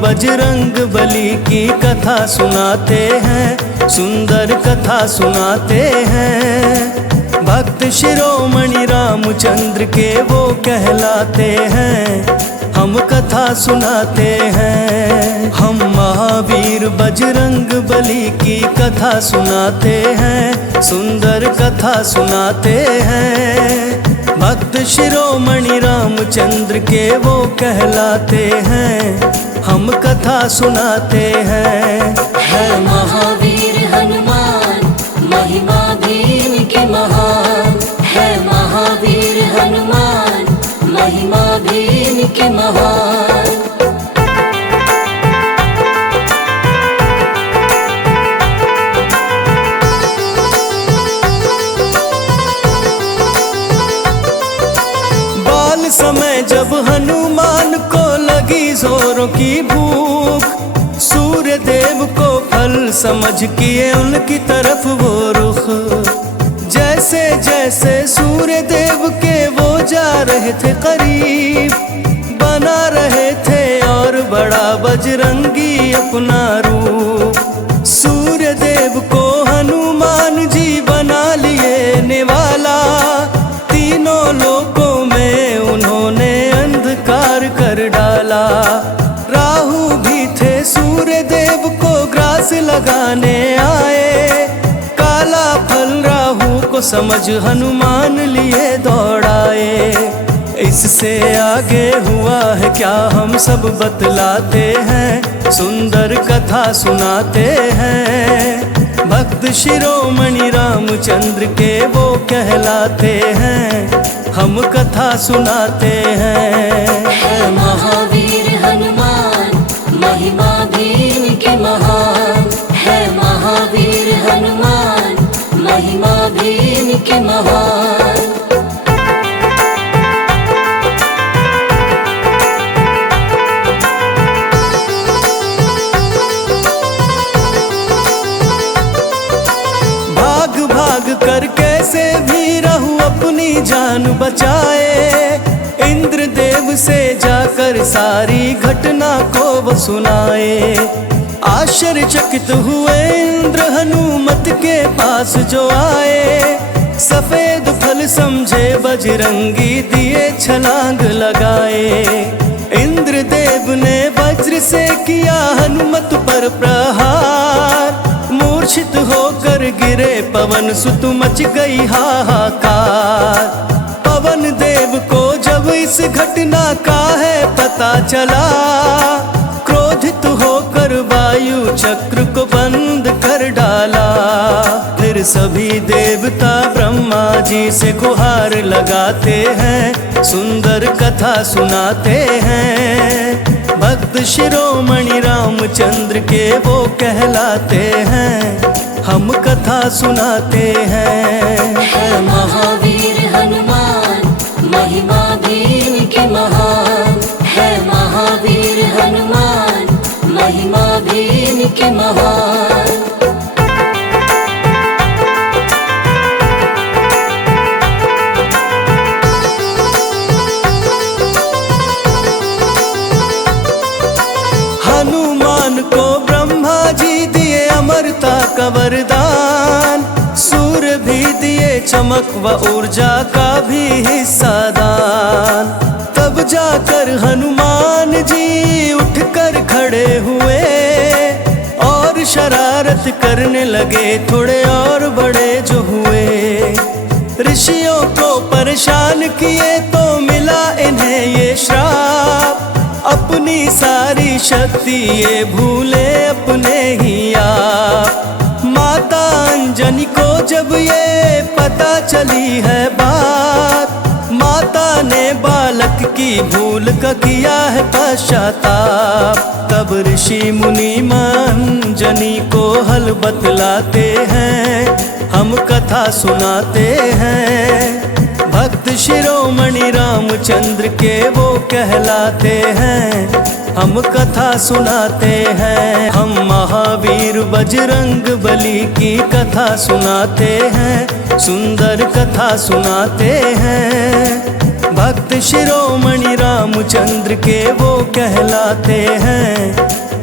बजरंग बली की कथा सुनाते हैं, सुंदर कथा सुनाते हैं। भक्त शिरोमणि रामचंद्र के वो कहलाते हैं, हम कथा सुनाते हैं। हम महावीर बजरंग बली की कथा सुनाते हैं, सुंदर कथा सुनाते हैं। भक्त शिरोमणि रामचंद्र के वो कहलाते हैं, हम कथा सुनाते हैं। है महावीर हनुमान, महिमा भी इनकी महान। है महावीर हनुमान, महिमा भी इनकी महान। समय जब हनुमान को लगी जोरों की भूख, सूर्य देव को फल समझ किए उनकी तरफ वो रुख। जैसे जैसे सूर्य देव के वो जा रहे थे करीब, बना रहे थे और बड़ा बजरंगी अपना रूप। सूर्य देव को हनुमान जी बना लिए निवाला, तीनों लोगों उन्होंने अंधकार कर डाला। राहु भी थे सूर्य देव को ग्रास लगाने आए, काला फल राहु को समझ हनुमान लिए दौड़ाए। इससे आगे हुआ है क्या हम सब बतलाते हैं, सुंदर कथा सुनाते हैं। भक्त शिरोमणि रामचंद्र के वो कहलाते हैं, हम कथा सुनाते हैं। है महावीर हनुमान, महिमा भी इनकी महान। है महावीर हनुमान, महिमा भी इनकी महान। भाग भाग कर कैसे भी रहूं अपनी जान बचाए, इंद्रदेव से जाकर सारी घटना को वो सुनाए। आश्चर्यचकित हुए इंद्र हनुमत के पास जो आए, सफेद फल समझे बजरंगी दिए छलांग लगाए। इंद्रदेव ने वज्र से किया हनुमत पर प्रहार, मूर्छित होकर गिरे पवन सुत मच गई हाहाकार। पवन देव को जब इस घटना का है पता चला, क्रोधित होकर वायु चक्र को बंद कर डाला। फिर सभी देवता ब्रह्मा जी से गुहार लगाते हैं, सुंदर कथा सुनाते हैं। भक्त शिरोमणि रामचंद्र के वो कहलाते हैं, हम कथा सुनाते हैं। है महावीर हनुमान, महिमा भी इनकी महान। है महावीर हनुमान, महिमा भी इनकी महान। हनुमान को ब्रह्मा जी दिए अमरता का वरदान, सूर्य भी दिए चमक व ऊर्जा का भी हिस्सा दान। तब जाकर हनुमान जी उठकर खड़े हुए और शरारत करने लगे, थोड़े और बड़े जो हुए। ऋषियों को परेशान किए तो मिला इन्हें ये श्राप, अपनी सारी शक्ति ये भूले अपने ही आप। माता अंजनी को जब ये पता चली है बात, माता ने बालक की भूल का किया है पश्चाताप। तब ऋषि मुनि अंजनी को हल बतलाते हैं, हम कथा सुनाते हैं। भक्त शिरोमणि रामचंद्र के वो कहलाते हैं, हम कथा सुनाते हैं। हम महावीर बजरंग बली की कथा सुनाते हैं, सुंदर कथा सुनाते हैं। भक्त शिरोमणि रामचंद्र के वो कहलाते हैं,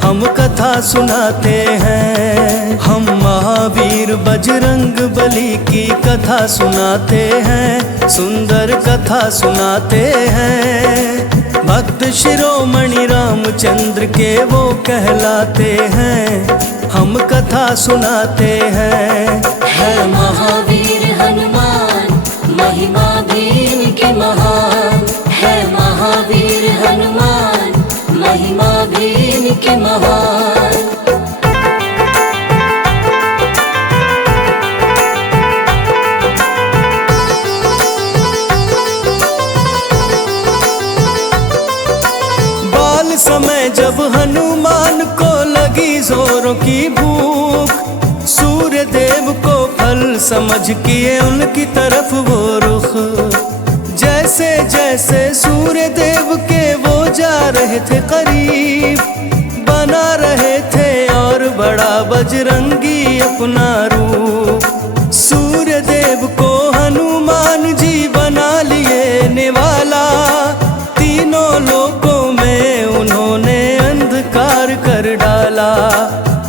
हम कथा सुनाते हैं। हम महावीर बजरंग बली की कथा सुनाते हैं, सुंदर कथा सुनाते हैं। भक्त शिरोमणि रामचंद्र के वो कहलाते हैं, हम कथा सुनाते हैं। है महावीर हनुमान महिमा भी इनके महान, है महावीर हनुमान महिमा भी इनके महान। बाल समय जब हनुमान को लगी जोरों की भूख, सूर्य देव को फल समझ किए उनकी तरफ वो रुख। जैसे जैसे सूर्य देव के वो जा रहे थे करीब, बना रहे थे और बड़ा बजरंगी अपना रूप। सूर्य देव को हनुमान जी बना लिए निवाला, तीनों लोकों में उन्होंने अंधकार कर डाला।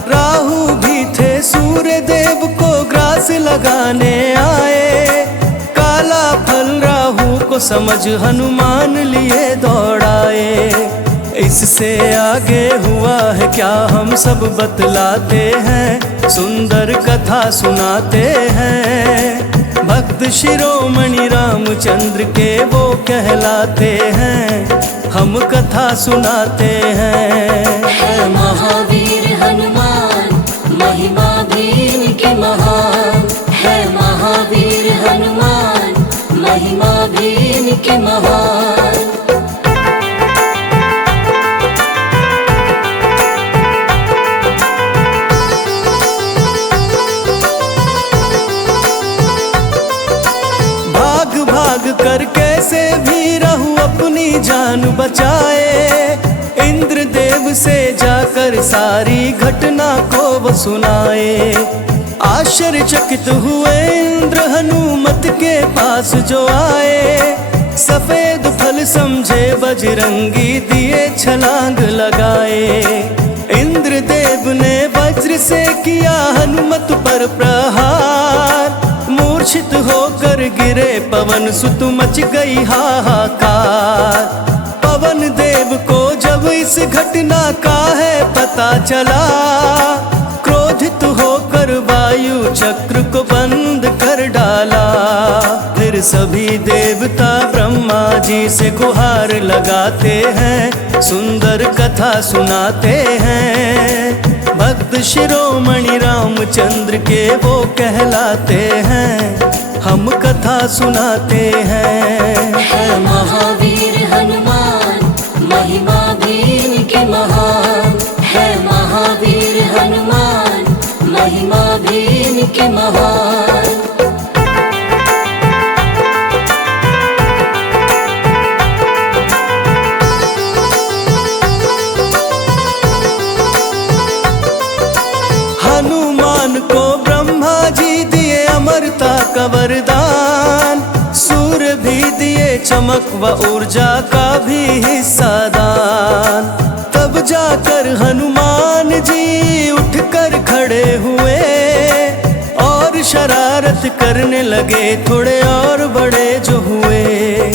राहु भी थे सूर्य देव को ग्रास लगाने आए, काला फल राहु को समझ हनुमान लिए दौड़ाए। इससे आगे हुआ है क्या हम सब बतलाते हैं, सुंदर कथा सुनाते हैं। भक्त शिरोमणि रामचंद्र के वो कहलाते हैं, हम कथा सुनाते हैं। है महावीर हनुमान महिमा भी इनके महान, है महावीर हनुमान महिमा भी इनके महान। भाग भाग कर कैसे भी रहूं अपनी जान बचाए, इंद्रदेव से जाकर सारी घटना को वो सुनाए। आश्चर्यचकित हुए इंद्र हनुमत के पास जो आए, सफेद फल समझे बजरंगी दिए छलांग लगाए। इंद्रदेव ने वज्र से किया हनुमत पर प्रहार, मूर्छित होकर गिरे पवन सुत मच गई हाहाकार। पवन देव को जब इस घटना का है पता चला, क्रोधित होकर वायु चक्र को बंद कर डाला। फिर सभी देवता ब्रह्मा जी से गुहार लगाते हैं, सुंदर कथा सुनाते हैं। भक्त शिरोमणि रामचंद्र के वो कहलाते हैं, हम कथा सुनाते हैं। है महावीर हनुमान महिमा भी इनके महान, है महावीर हनुमान महिमा भी इनके महान। हनुमान को ब्रह्मा जी दिए अमरता का वरदान, सूर्य भी दिए चमक व ऊर्जा का भी हिस्सा दान। तब जाकर हनुमान जी उठकर खड़े हुए और शरारत करने लगे, थोड़े और बड़े जो हुए।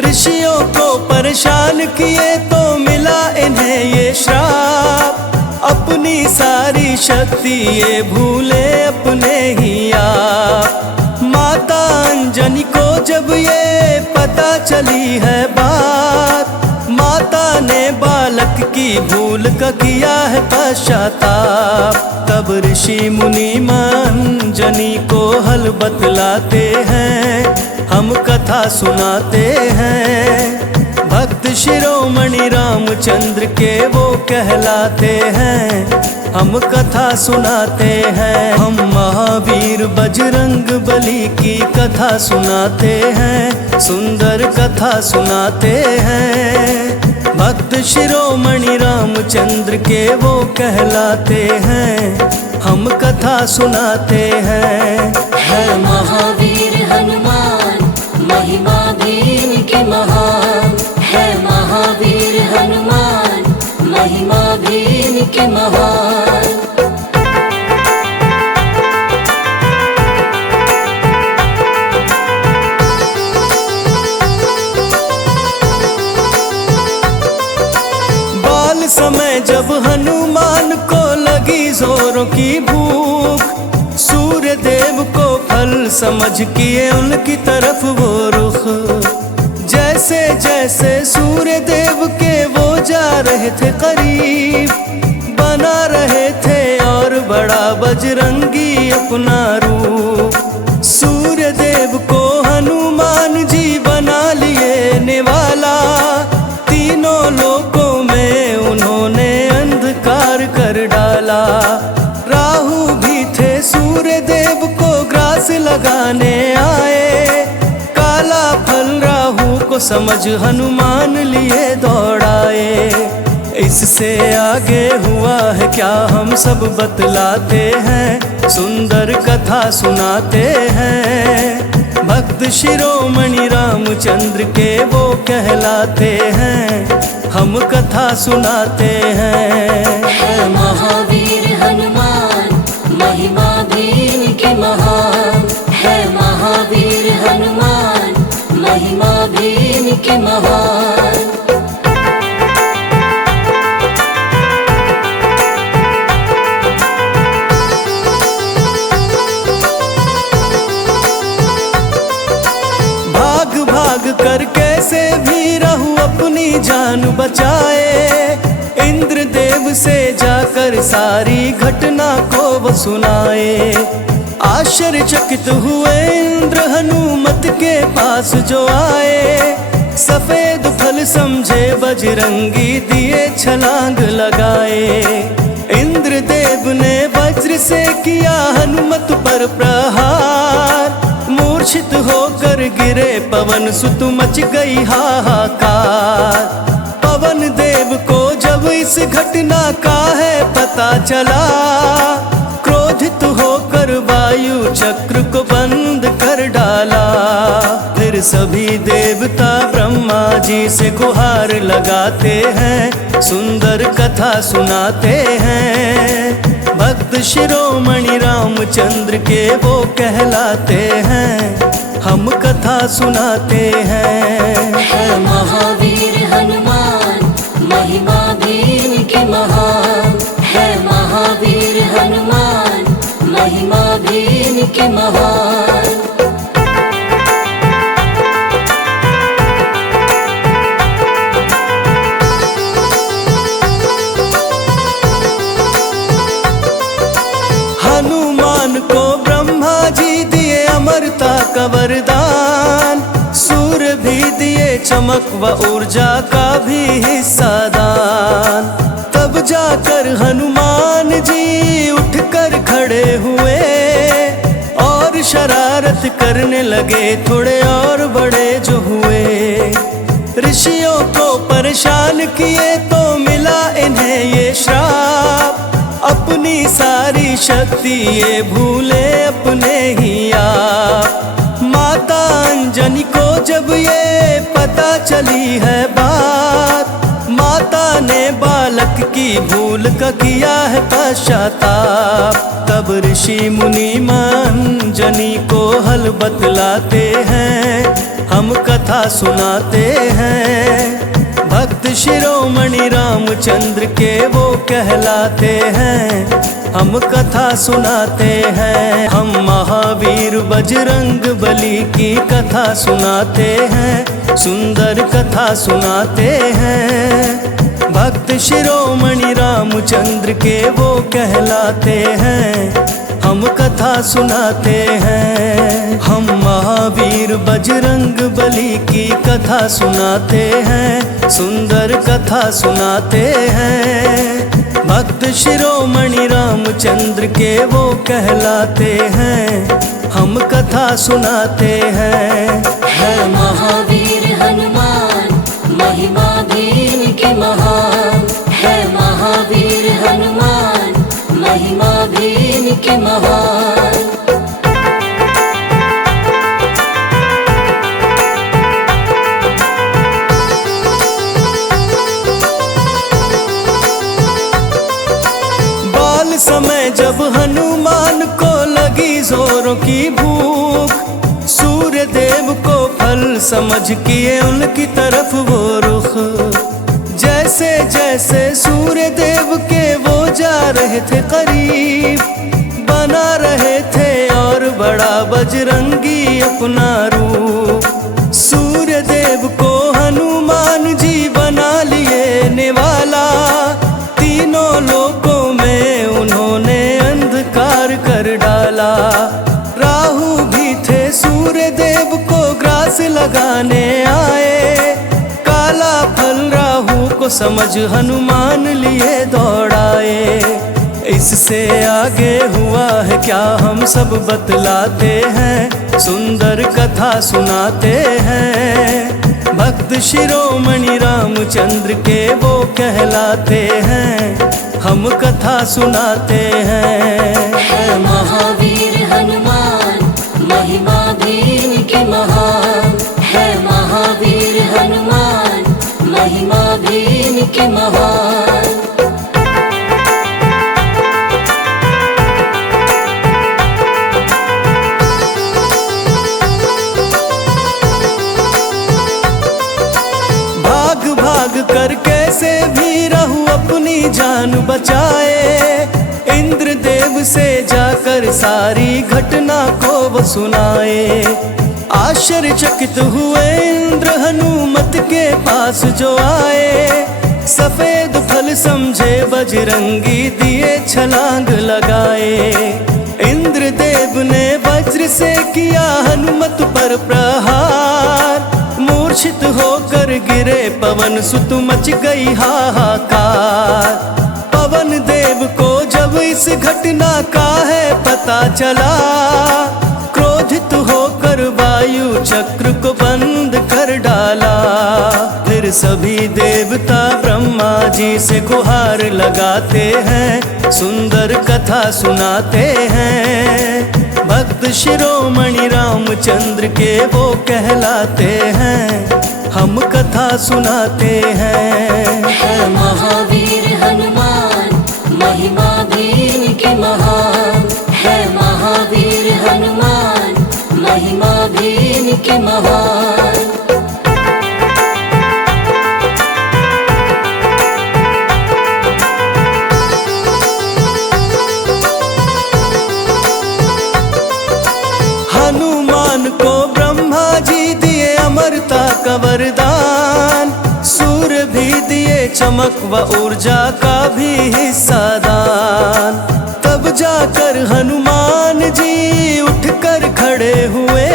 ऋषियों को परेशान किए तो मिला इन्हें ये श्राप, अपनी सारी शक्ति ये भूले अपने ही आप। माता अंजनी को जब ये पता चली है बात, माता ने बालक की भूल का किया है पश्चाताप। तब ऋषि मुनि अंजनी को हल बतलाते हैं, हम कथा सुनाते हैं। भक्त शिरोमणि रामचंद्र के वो कहलाते हैं, हम कथा सुनाते हैं। हम महावीर बजरंग बली की कथा सुनाते हैं, सुंदर कथा सुनाते हैं। भक्त शिरोमणि रामचंद्र के वो कहलाते हैं, हम कथा सुनाते हैं। है महावीर हनुमान महिमा भी इनके के महान। बाल समय जब हनुमान को लगी जोरों की भूख, सूर्य देव को फल समझ किए उनकी तरफ वो रुख। जैसे जैसे सूर्य देव के वो जा रहे थे करीब, बना रहे थे और बड़ा बजरंगी अपना रूप। सूर्य देव को हनुमान जी बना लिए निवाला, तीनों लोकों में उन्होंने अंधकार कर डाला। राहु भी थे सूर्य देव को ग्रास लगाने आए, काला फल राहु को समझ हनुमान लिए दौड़ाए। इससे आगे हुआ है क्या हम सब बतलाते हैं, सुंदर कथा सुनाते हैं। भक्त शिरोमणि रामचंद्र के वो कहलाते हैं, हम कथा सुनाते हैं। है महावीर हनुमान, महिमा भी इनके महान। है महावीर हनुमान, महिमा भी इनके महान। भाग भाग कर कैसे भी रहू अपनी जान बचाए, इंद्रदेव से जाकर सारी घटना को वो सुनाए। आश्चर्यचकित हुए इंद्र हनुमत के पास जो आए, सफेद फल समझे बजरंगी दिए छलांग लगाए। इंद्रदेव ने वज्र से किया हनुमत पर प्रहार, मूर्छित होकर गिरे पवन सुत मच गई हाहाकार। पवन देव को जब इस घटना का है पता चला, क्रोधित होकर वायु चक्र को बंद कर डाला। फिर सभी देवता ब्रह्मा जी से गुहार लगाते हैं, सुंदर कथा सुनाते हैं। भक्त शिरोमणि रामचंद्र के वो कहलाते हैं, हम कथा सुनाते हैं। है महावीर हनुमान, महिमा भी इनके महान। है महावीर हनुमान, महिमा भी इनके महान। हनुमान को ब्रह्मा जी दिए अमरता का वरदान, सूर्य भी दिए चमक व ऊर्जा का भी हिस्सा दान। तब जाकर हनुमान जी उठकर खड़े हुए और शरारत करने लगे, थोड़े और बड़े जो हुए। ऋषियों को परेशान किए तो मिला इन्हें ये श्राप, अपनी सारी शक्ति ये भूले अपने ही आप। माता अंजनी को जब ये पता चली है बात, माता ने बालक की भूल का किया है पश्चाताप। तब ऋषि मुनि अंजनी को हल बतलाते हैं, हम कथा सुनाते हैं। भक्त शिरोमणि रामचंद्र के वो कहलाते हैं, हम कथा सुनाते हैं। हम महावीर बजरंग बली की कथा सुनाते हैं, सुंदर कथा सुनाते हैं। भक्त शिरोमणि रामचंद्र के वो कहलाते हैं, हम कथा सुनाते हैं। हम महावीर बजरंग बली की कथा सुनाते हैं, सुंदर कथा सुनाते हैं। भक्त शिरोमणि रामचंद्र के वो कहलाते हैं, हम कथा सुनाते हैं। है महावीर हनुमान, महिमा भी इनके महान। है महावीर हनुमान, महिमा भी इनके महान। समझ किए उनकी तरफ वो रुख। जैसे जैसे सूर्य देव के वो जा रहे थे करीब, बना रहे थे और बड़ा बजरंगी अपना रूप। सूर्य देव को हनुमान जी बना लिए निवाला, तीनों लोकों में उन्होंने अंधकार कर डाला। राहु भी थे सूर्य देव को ग्रास लगाने आए, काला फल राहु को समझ हनुमान लिए दौड़ाए। इससे आगे हुआ है क्या हम सब बतलाते हैं, सुंदर कथा सुनाते हैं। भक्त शिरोमणि रामचंद्र के वो कहलाते हैं, हम कथा सुनाते हैं। है महावीर हनुमान, महिमा भी इनकी महान। है महावीर हनुमान, महिमा भी इनकी महान। भाग कर कैसे भी रहूं अपनी जान बचाए, इंद्रदेव से जाकर सारी घटना को वो सुनाए। आश्चर्यचकित हुए इंद्र हनुमत के पास जो आए, सफेद फल समझे बजरंगी दिए छलांग लगाए। इंद्रदेव ने वज्र से किया हनुमत पर प्रहार, मूर्छित होकर गिरे पवन सुत मच गई हाहाकार। पवन देव को जब इस घटना का है पता चला, क्रोधित होकर वायु चक्र को बंद कर डाला। फिर सभी देवता ब्रह्मा जी से गुहार लगाते हैं, सुंदर कथा सुनाते हैं। भक्त शिरोमणि रामचंद्र के वो कहलाते हैं, हम कथा सुनाते हैं। है महावीर हनुमान, महिमा भी इनकी महान। है महावीर हनुमान, महिमा भी इनकी महान। हनुमान को ब्रह्मा जी दिए अमरता का वरदान, सूर्य भी दिए चमक व ऊर्जा का भी हिस्सा दान। तब जाकर हनुमान जी उठकर खड़े हुए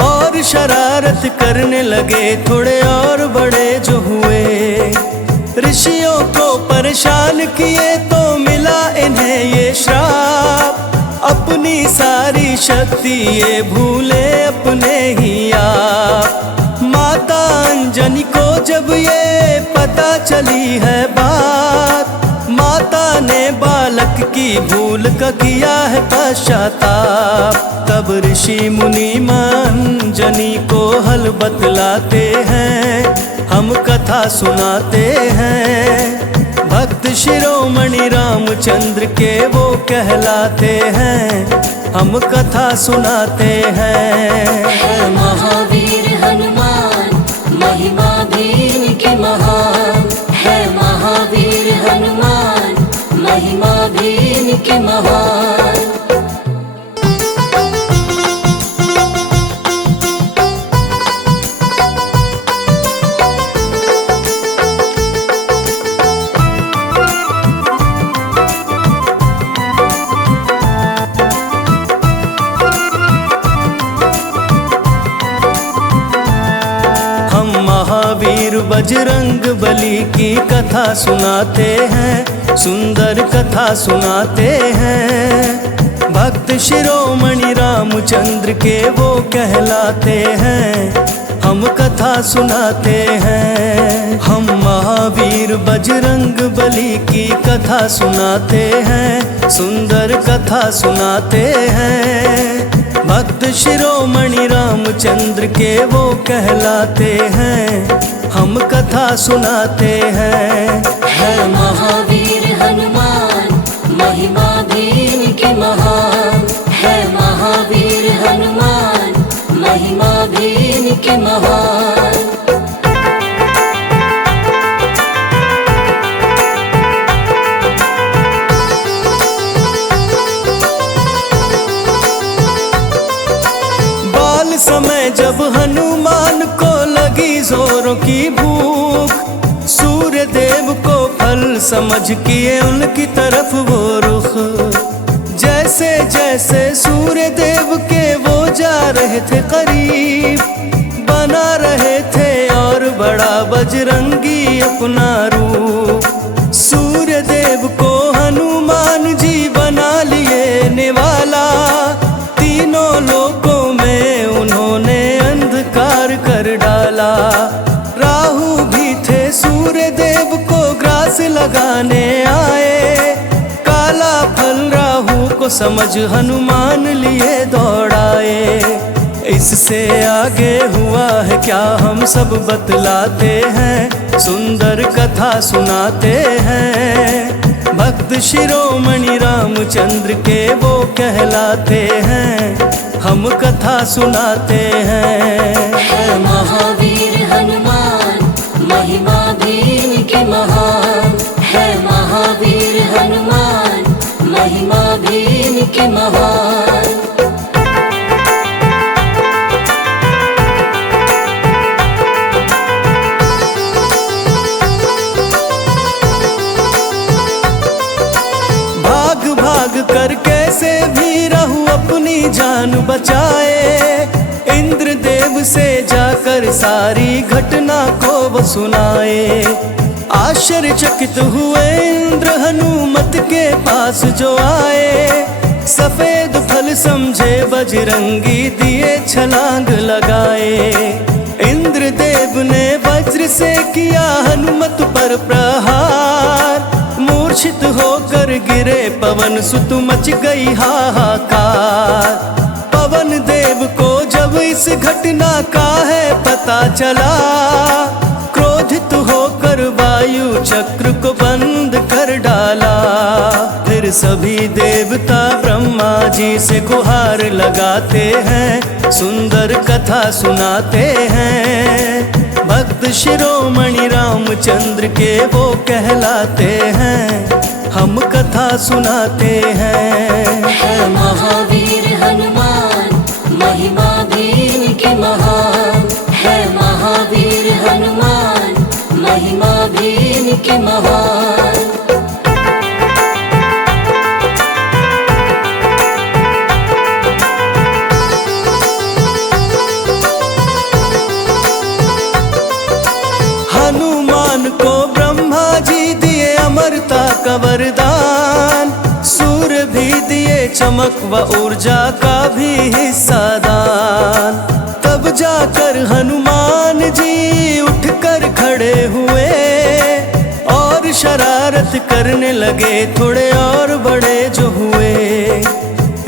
और शरारत करने लगे, थोड़े और बड़े जो हुए। ऋषियों को परेशान किए तो मिला इन्हें ये श्राप, अपनी सारी शक्ति ये भूले अपने ही आप। माता अंजनी को जब ये पता चली है बात, माता ने बालक की भूल का किया है पश्चाताप। तब ऋषि मुनि अंजनी को हल बतलाते हैं, हम कथा सुनाते हैं। भक्त शिरोमणि रामचंद्र के वो कहलाते हैं, हम कथा सुनाते हैं। है महावीर हनुमान, महिमा भी इनकी महान। है महावीर हनुमान, महिमा भी इनकी महान। बजरंग बली की कथा सुनाते हैं, सुंदर कथा सुनाते हैं। भक्त शिरोमणि रामचंद्र के वो कहलाते हैं, हम कथा सुनाते हैं। हम महावीर बजरंग बली की कथा सुनाते हैं, सुंदर कथा सुनाते हैं। भक्त शिरोमणि रामचंद्र के वो कहलाते हैं, हम कथा सुनाते हैं। है महावीर हनुमान, महिमा भी इनकी महान। है महावीर हनुमान, महिमा भी इनके महान। बाल समय जब हनुमान को लगी जोरों की भूख, सूर्य देव को फल समझ किए उनकी तरफ वो रुख। जैसे जैसे सूर्य देव के वो जा रहे थे करीब, बना रहे थे और बड़ा बजरंगी अपना रूप। सूर्य देव को हनुमान जी बना लिए निवाला, तीनों लोकों में उन्होंने अंधकार कर डाला। राहु भी थे सूर्य देव को ग्रास लगाने आए, काला फल राहु को समझ हनुमान लिए दौड़ाए। इससे आगे हुआ है क्या हम सब बतलाते हैं, सुंदर कथा सुनाते हैं। भक्त शिरोमणि रामचंद्र के वो कहलाते हैं, हम कथा सुनाते हैं। है महावीर हनुमान, महिमा भी इनके महान। है महावीर हनुमान, महिमा भी इनके महान। भाग भाग कर कैसे भी रहू अपनी जान बचाए, इंद्रदेव से जाकर सारी घटना को वो सुनाए। आश्चर्यचकित हुए इंद्र हनुमत के पास जो आए, सफेद फल समझे बजरंगी दिए छलांग लगाए। इंद्रदेव ने वज्र से किया हनुमत पर प्रहार, मूर्छित होकर गिरे पवन सुत मच गई हाहाकार। पवन देव को जब इस घटना का है पता चला, क्रोधित होकर वायु चक्र को बंद कर डाला। फिर सभी देवता ब्रह्मा जी से गुहार लगाते हैं, सुंदर कथा सुनाते हैं। भक्त शिरोमणि रामचंद्र के वो कहलाते हैं, हम कथा सुनाते हैं। है महावीर हनुमान, महिमा भी इनके महान। है महावीर हनुमान, महिमा भी इनके महान। हनुमान को ब्रह्मा जी दिए अमरता का वरदान, सूर्य भी दिए चमक व ऊर्जा का भी हिस्सा दान। तब जाकर हनुमान जी उठकर खड़े हुए और शरारत करने लगे, थोड़े और बड़े जो हुए।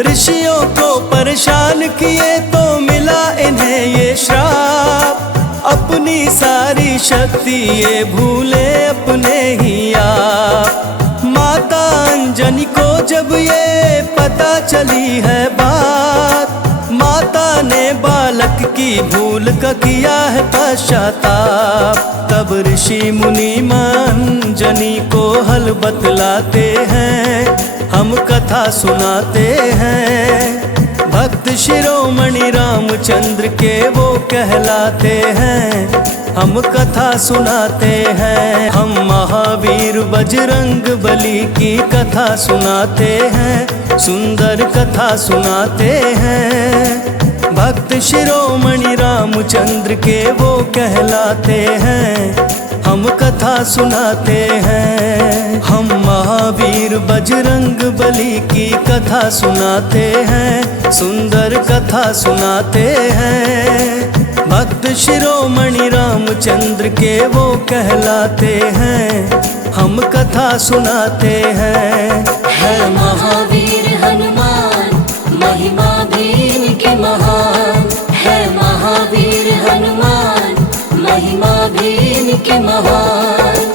ऋषियों को परेशान किए तो मिला इन्हें ये श्राप, अपनी सारी शक्ति ये भूले अपने ही आप। माता अंजनी को जब ये पता चली है बात, माता ने बालक की भूल का किया है पश्चाताप। तब ऋषि मुनि अंजनी को हल बतलाते हैं, हम कथा सुनाते हैं। भक्त शिरोमणि रामचंद्र के वो कहलाते हैं, हम कथा सुनाते हैं। हम महावीर बजरंग बली की कथा सुनाते हैं, सुंदर कथा सुनाते हैं। भक्त शिरोमणि रामचंद्र के वो कहलाते हैं, हम कथा सुनाते हैं। हम महावीर बजरंग बली की कथा सुनाते हैं, सुंदर कथा सुनाते हैं। भक्त शिरोमणि रामचंद्र के वो कहलाते हैं, हम कथा सुनाते हैं। है महावीर हनुमान, महिमा भी इनके महान। है महावीर हनुमान, महिमा भी इनके महान।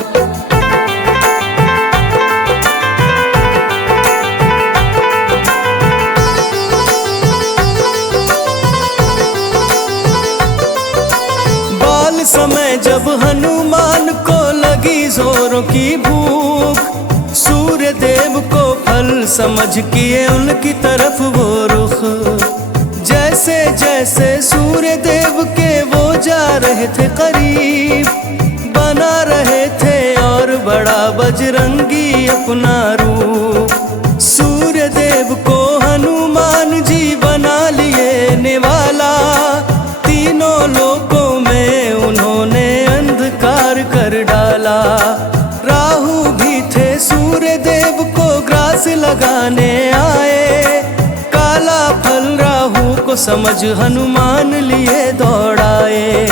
समय जब हनुमान को लगी जोरों की भूख, सूर्य देव को फल समझ किए उनकी तरफ वो रुख। जैसे जैसे सूर्य देव के वो जा रहे थे करीब, बना रहे थे और बड़ा बजरंगी अपना रूप। सूर्य देव को हनुमान जी बना लिए निवाला, तीनों लोकों में उन्होंने अंधकार कर डाला। राहु भी थे सूर्य देव को ग्रास लगाने आए, काला फल राहु को समझ हनुमान लिए दौड़ाए।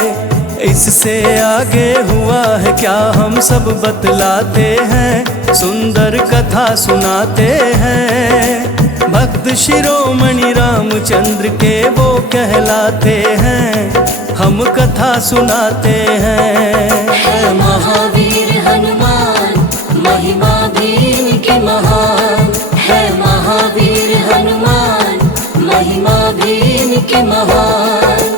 इससे आगे हुआ है क्या हम सब बतलाते हैं, सुंदर कथा सुनाते हैं। भक्त शिरोमणि रामचंद्र के वो कहलाते हैं, हम कथा सुनाते हैं। है महावीर हनुमान, महिमा भी इनकी महान। है महावीर हनुमान, महिमा भी इनकी महान।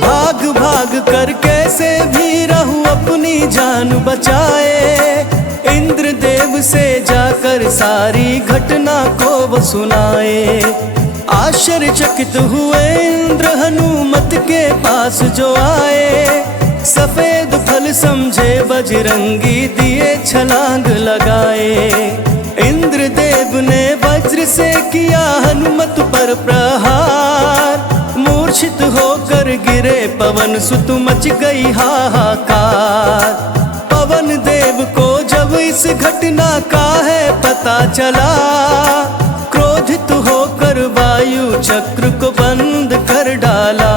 भाग भाग कर कैसे भी रहूं अपनी जान बचाए, इंद्रदेव से जाकर सारी घटना को वो सुनाए। आश्चर्यचकित हुए इंद्र हनुमत के पास जो आए, सफेद फल समझे बजरंगी दिए छलांग लगाए। इंद्रदेव ने वज्र से किया हनुमत पर प्रहार, मूर्छित होकर गिरे पवन सुत मच गई हाहाकार। पवन देव को जब इस घटना का है पता चला, क्रोधित होकर वायु चक्र को बंद कर डाला।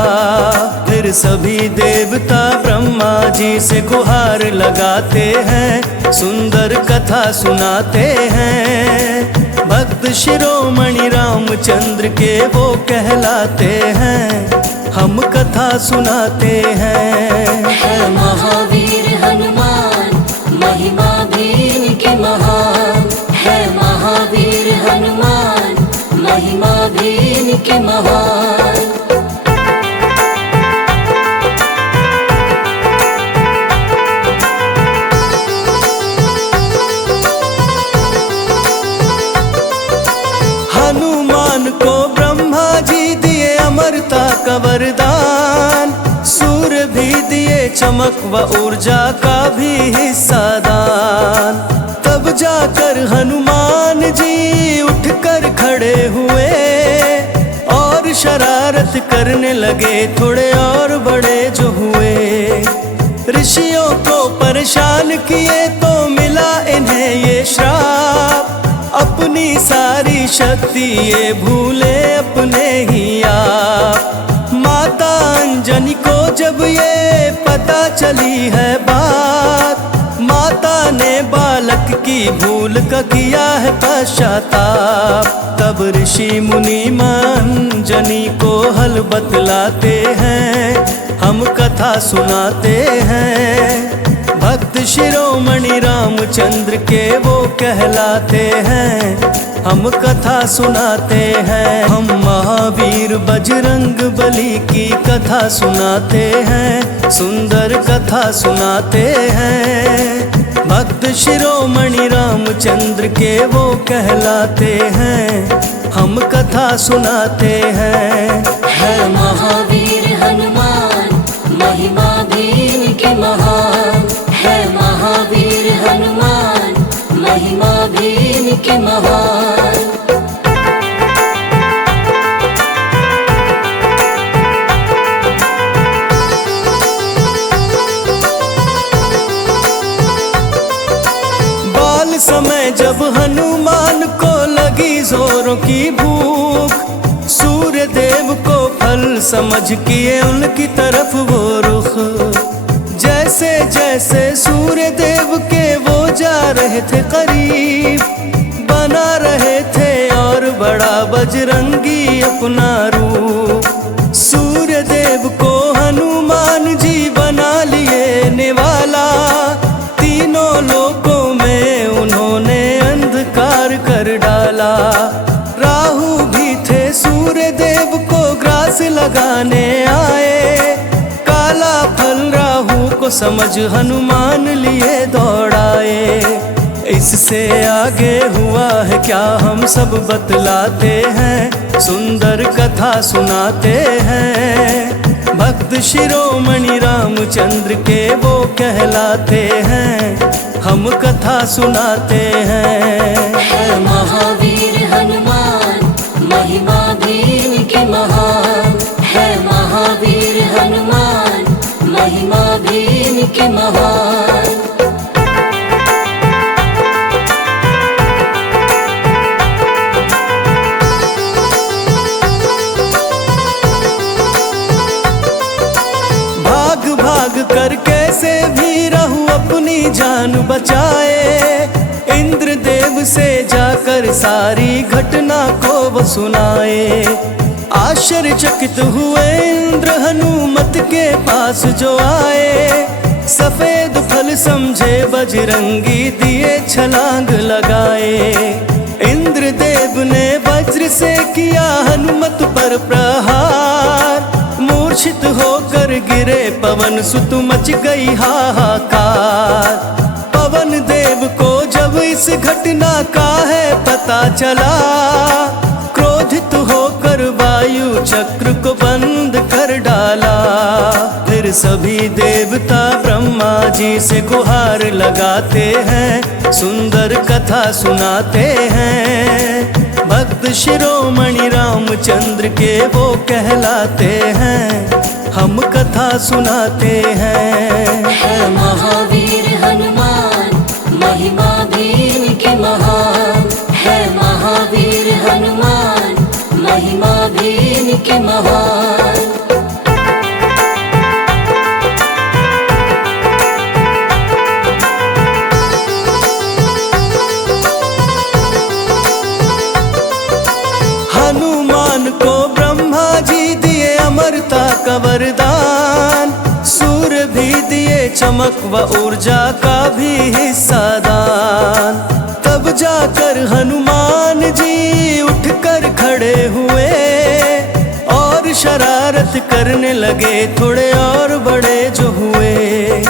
फिर सभी देवता ब्रह्मा जी से गुहार लगाते हैं, सुंदर कथा सुनाते हैं। भक्त शिरोमणि रामचंद्र के वो कहलाते हैं, हम कथा सुनाते हैं। है महावीर हनुमान, महिमा भी इनकी महान। है महावीर हनुमान, महिमा भी इनकी महान। हनुमान को ब्रह्मा जी दिए अमरता का वरदान, सूर्य भी दिए चमक व ऊर्जा का भी हिस्सा दान। तब जाकर हनुमान जी उठकर खड़े हुए और शरारत करने लगे, थोड़े और बड़े जो हुए। ऋषियों को परेशान किए तो मिला इन्हें ये श्राप, अपनी सारी शक्ति ये भूले अपने ही आप। माता अंजनी को जब ये पता चली है बात, माता ने बालक की भूल का किया है पश्चाताप। तब ऋषि मुनि अंजनी को हल बतलाते हैं, हम कथा सुनाते हैं। भक्त शिरोमणि रामचंद्र के वो कहलाते हैं, हम कथा सुनाते हैं। हम महावीर बजरंग बली की कथा सुनाते हैं, सुंदर कथा सुनाते हैं। भक्त शिरोमणि रामचंद्र के वो कहलाते हैं, हम कथा सुनाते हैं। है महावीर हनुमान, महिमा भी इनकी महान। है महावीर हनुमान, महिमा भी इनकी महान। बाल समय जब हनुमान को लगी जोरों की भूख, सूर्य देव को फल समझ किए उनकी तरफ वो रुख। जैसे जैसे सूर्य देव के वो जा रहे थे करीब, बना रहे थे और बड़ा बजरंगी अपना रूप। सूर्य देव को हनुमान जी बना लिए निवाला, तीनों लोकों में ग्रास लगाने आए। काला फल राहु को समझ हनुमान लिए दौड़ाए। इससे आगे हुआ है क्या हम सब बतलाते हैं, सुंदर कथा सुनाते हैं। भक्त शिरोमणि रामचंद्र के वो कहलाते हैं, हम कथा सुनाते हैं। है महावीर हनुमान, महिमा भी इनकी महान। है महावीर हनुमान, महिमा भी इनकी महान। भाग भाग कर कैसे भी रहूं अपनी जान बचाए। इंद्रदेव से जाकर सारी घटना को वो सुनाए। आश्चर्यचकित हुए इंद्र हनुमत के पास जो आए। सफेद फल समझे बजरंगी दिए छलांग लगाए। इंद्रदेव ने वज्र से किया हनुमत पर प्रहार। मूर्छित होकर गिरे पवन सुत, मच गई हाहाकार। पवन देव को जब इस घटना का है पता चला, क्रोधित होकर वायु चक्र को बंद कर डाला। फिर सभी देवता ब्रह्मा जी से गुहार लगाते हैं, सुंदर कथा सुनाते हैं। भक्त शिरोमणि रामचंद्र के वो कहलाते हैं, हम कथा सुनाते हैं। है महावीर हनुमान, महिमा भी इनकी महान। है महावीर हनुमान, महिमा भी इनकी महान। हनुमान को ब्रह्मा जी दिए अमरता का वरदान। सूर्य भी दिए चमक व ऊर्जा का भी हिस्सा दान। तब जाकर हनुमान जी उठकर खड़े हुए और शरारत करने लगे, थोड़े और बड़े जो हुए।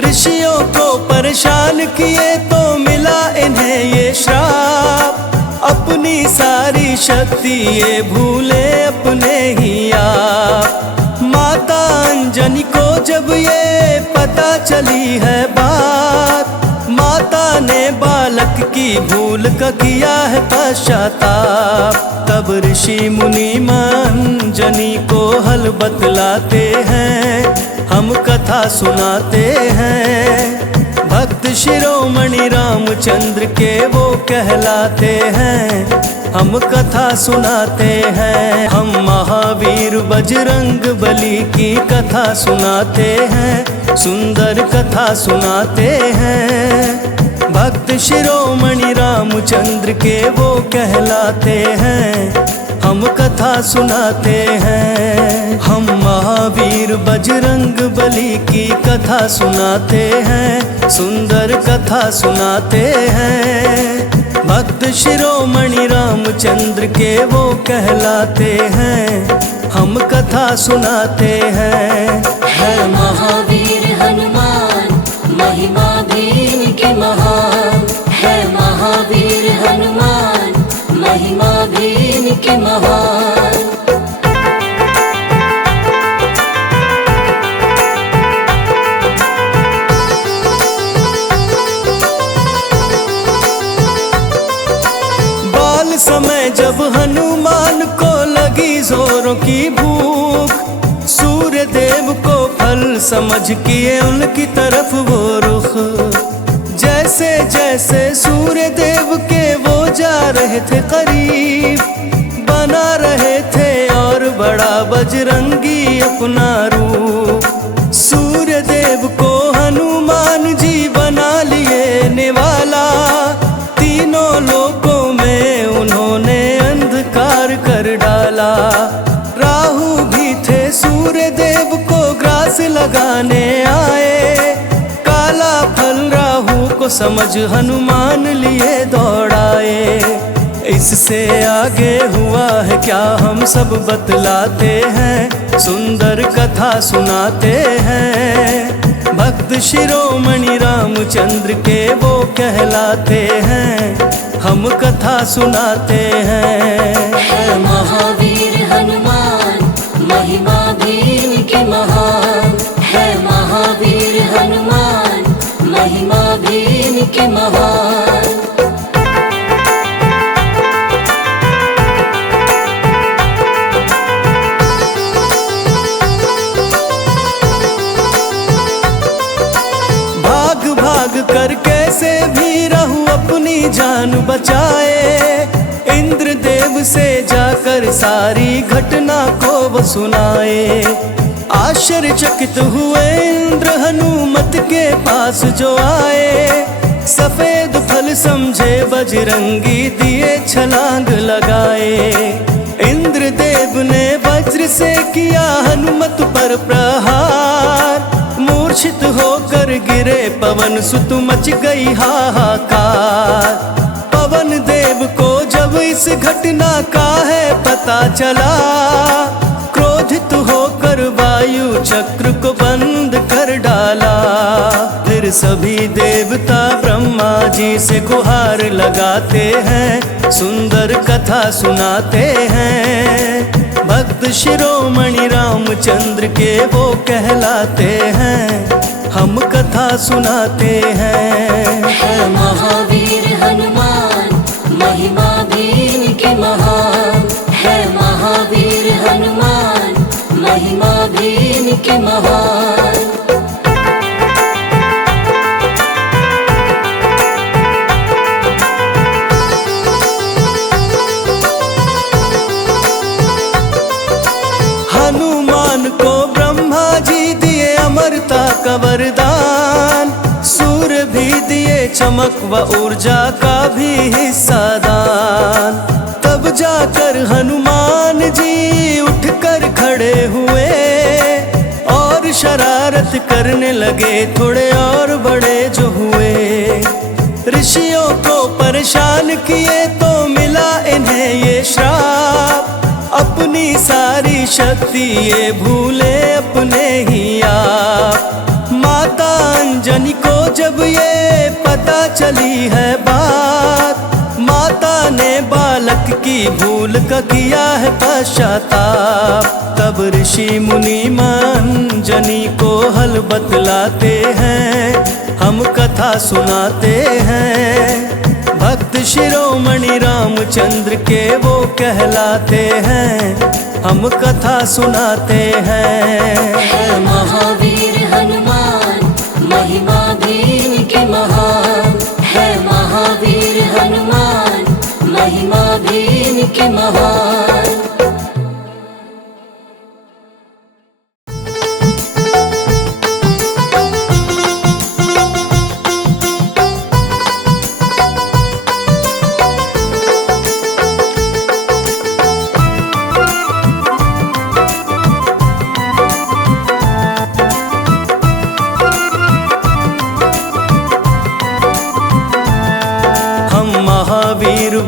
ऋषियों को परेशान किए तो मिला इन्हें ये श्राप। अपनी सारी शक्ति ये भूले अपने ही आप। माता अंजनी को जब ये पता चली है बात, माता ने बालक की भूल का किया है पश्चाताप। तब ऋषि मुनि अंजनी को हल बतलाते हैं, हम कथा सुनाते हैं। भक्त शिरोमणि रामचंद्र के वो कहलाते हैं, हम कथा सुनाते हैं। हम महावीर बजरंग बली की कथा सुनाते हैं, सुंदर कथा सुनाते हैं। भक्त शिरोमणि रामचंद्र के वो कहलाते हैं, हम कथा सुनाते हैं। हम महावीर बजरंग बली की कथा सुनाते हैं, सुंदर कथा सुनाते हैं। भक्त शिरोमणि रामचंद्र के वो कहलाते हैं, हम कथा सुनाते हैं। है महावीर हनुमान, महिमा भी इनकी महान। है महावीर हनुमान, महिमा भी इनकी महान। बाल समय जब हनुमान को लगी जोरों की भूख, सूर्य देव को फल समझ किए उनकी तरफ वो रुख। जैसे जैसे सूर्य देव के वो जा रहे थे करीब, बना रहे थे और बड़ा बजरंगी अपना रूप। सूर्य देव को हनुमान जी बना लिए निवाला, तीनों लोकों में उन्होंने अंधकार कर डाला। राहु भी थे सूर्य देव को ग्रास लगाने आए, काला फल राहु को समझ हनुमान लिए दौड़ाए। इससे आगे हुआ है क्या हम सब बतलाते हैं, सुंदर कथा सुनाते हैं। भक्त शिरोमणि रामचंद्र के वो कहलाते हैं, हम कथा सुनाते हैं। है महावीर हनुमान, महिमा भी इनकी महान। है महावीर हनुमान, महिमा भी इनकी महान। भाग भाग कर कैसे भी रहूं अपनी जान बचाए, इंद्रदेव से जाकर सारी घटना को वो सुनाए। आश्चर्यचकित हुए इंद्र हनुमत के पास जो आए, सफेद फल समझे बजरंगी दिए छलांग लगाए। इंद्रदेव ने वज्र से किया हनुमत पर प्रहार, मूर्छित होकर गिरे पवन सुत मच गई हाहाकार। पवन देव को जब इस घटना का है पता चला, क्रोधित होकर वायु चक्र को बंद कर डाला। फिर सभी देवता ब्रह्मा जी से गुहार लगाते हैं, सुंदर कथा सुनाते हैं। भक्त शिरोमणि रामचंद्र के वो कहलाते हैं, हम कथा सुनाते हैं। है महावीर हनुमान, महिमा भी इनकी महान। है महावीर हनुमान, महिमा भी इनकी महान। हनुमान को ब्रह्मा जी दिए अमरता का वरदान, सूर्य भी दिए चमक व ऊर्जा का भी हिस्सा दान। तब जाकर हनुमान जी उठकर खड़े हुए और शरारत करने लगे, थोड़े और बड़े जो हुए। ऋषियों को परेशान किए तो मिला इन्हें ये श्राप, अपनी सारी शक्ति ये भूले अपने ही आप। माता अंजनी को जब ये पता चली है बात, माता ने बालक की भूल का किया है पश्चाताप। तब ऋषि मुनि अंजनी को हल बतलाते हैं, हम कथा सुनाते हैं। भक्त शिरोमणि रामचंद्र के वो कहलाते हैं, हम कथा सुनाते हैं। है महावीर हनुमान, महिमा भी इनकी महान। है महावीर हनुमान, महिमा भी इनकी महान।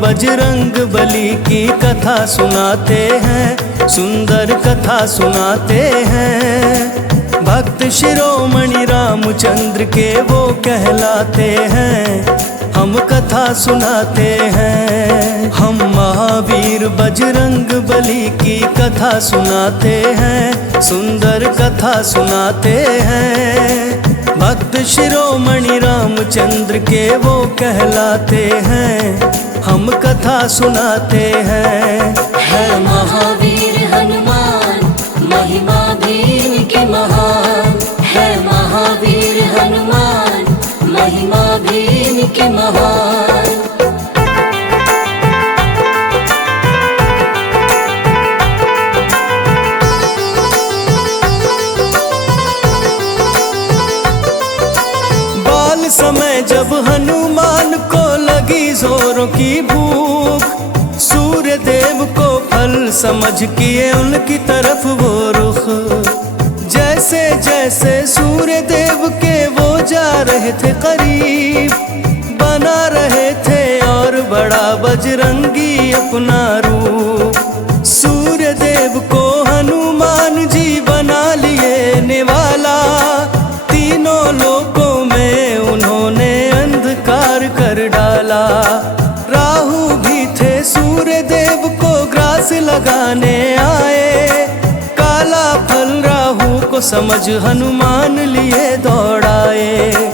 बजरंग बली की कथा सुनाते हैं, सुंदर कथा सुनाते हैं। भक्त शिरोमणि रामचंद्र के वो कहलाते हैं, हम कथा सुनाते हैं। हम महावीर बजरंग बली की कथा सुनाते हैं, सुंदर कथा सुनाते हैं। भक्त शिरोमणि रामचंद्र के वो कहलाते हैं, हम कथा सुनाते हैं। है महावीर हनुमान, महिमा भी इनकी महान। है महावीर हनुमान, महिमा भी इनकी महान। बाल समय जब हनुमान को लगी जोरों की भूख, सूर्य देव को फल समझ किए उनकी तरफ वो रुख। जैसे जैसे सूर्य देव के वो जा रहे थे करीब, बना रहे थे और बड़ा बजरंगी अपना रूप। सूर्य देव को हनुमान जी बना लिए निवाला, तीनों लोकों में उन्होंने अंधकार कर डाला। राहु भी थे सूर्य देव को ग्रास लगाने आए, काला फल राहु को समझ हनुमान लिए दौड़ाए।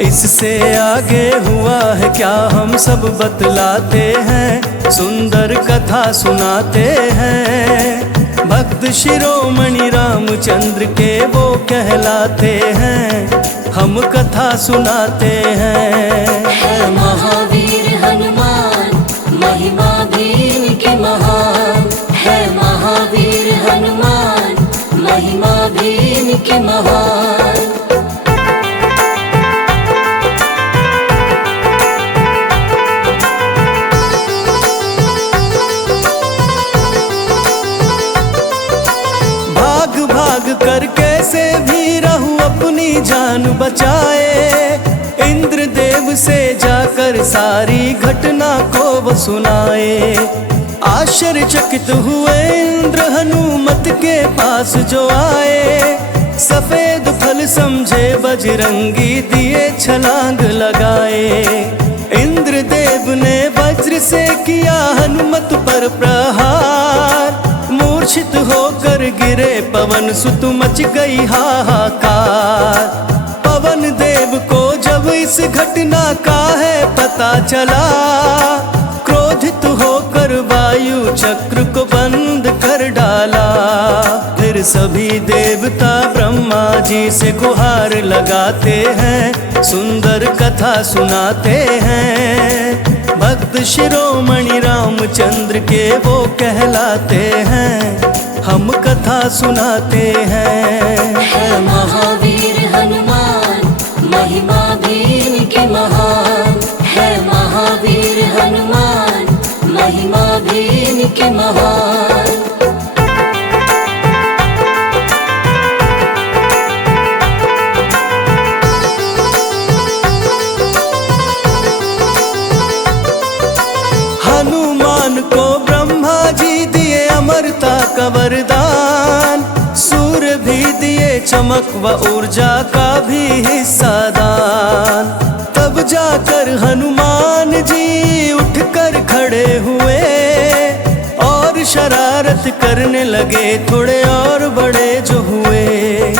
इससे आगे हुआ है क्या हम सब बतलाते हैं, सुंदर कथा सुनाते हैं। भक्त शिरोमणि रामचंद्र के वो कहलाते हैं, हम कथा सुनाते हैं। है महावीर हनुमान, महिमा भी इनकी महान। है महावीर हनुमान, महिमा भी इनकी महान। कर कैसे भी रहूं अपनी जान बचाए, इंद्रदेव से जाकर सारी घटना को वो सुनाए। आश्चर्यचकित हुए इंद्र हनुमत के पास जो आए, सफेद फल समझे बजरंगी दिए छलांग लगाए। इंद्रदेव ने वज्र से किया हनुमत पर प्रहार, मूर्छित होकर गिरे पवन सुत मच गई हाहाकार। पवन देव को जब इस घटना का है पता चला, क्रोधित होकर वायु चक्र को बंद कर डाला। फिर सभी देवता ब्रह्मा जी से गुहार लगाते हैं, सुंदर कथा सुनाते हैं। भक्त शिरोमणि रामचंद्र के वो कहलाते हैं, हम कथा सुनाते हैं। है महावीर हनुमान, महिमा भी इनकी महान। है महावीर हनुमान, महिमा भी इनकी महान। हनुमान को ब्रह्मा जी दिए अमरता का वरदान, सूर्य भी दिए चमक व ऊर्जा का भी हिस्सा दान। तब जाकर हनुमान जी उठकर खड़े हुए और शरारत करने लगे, थोड़े और बड़े जो हुए।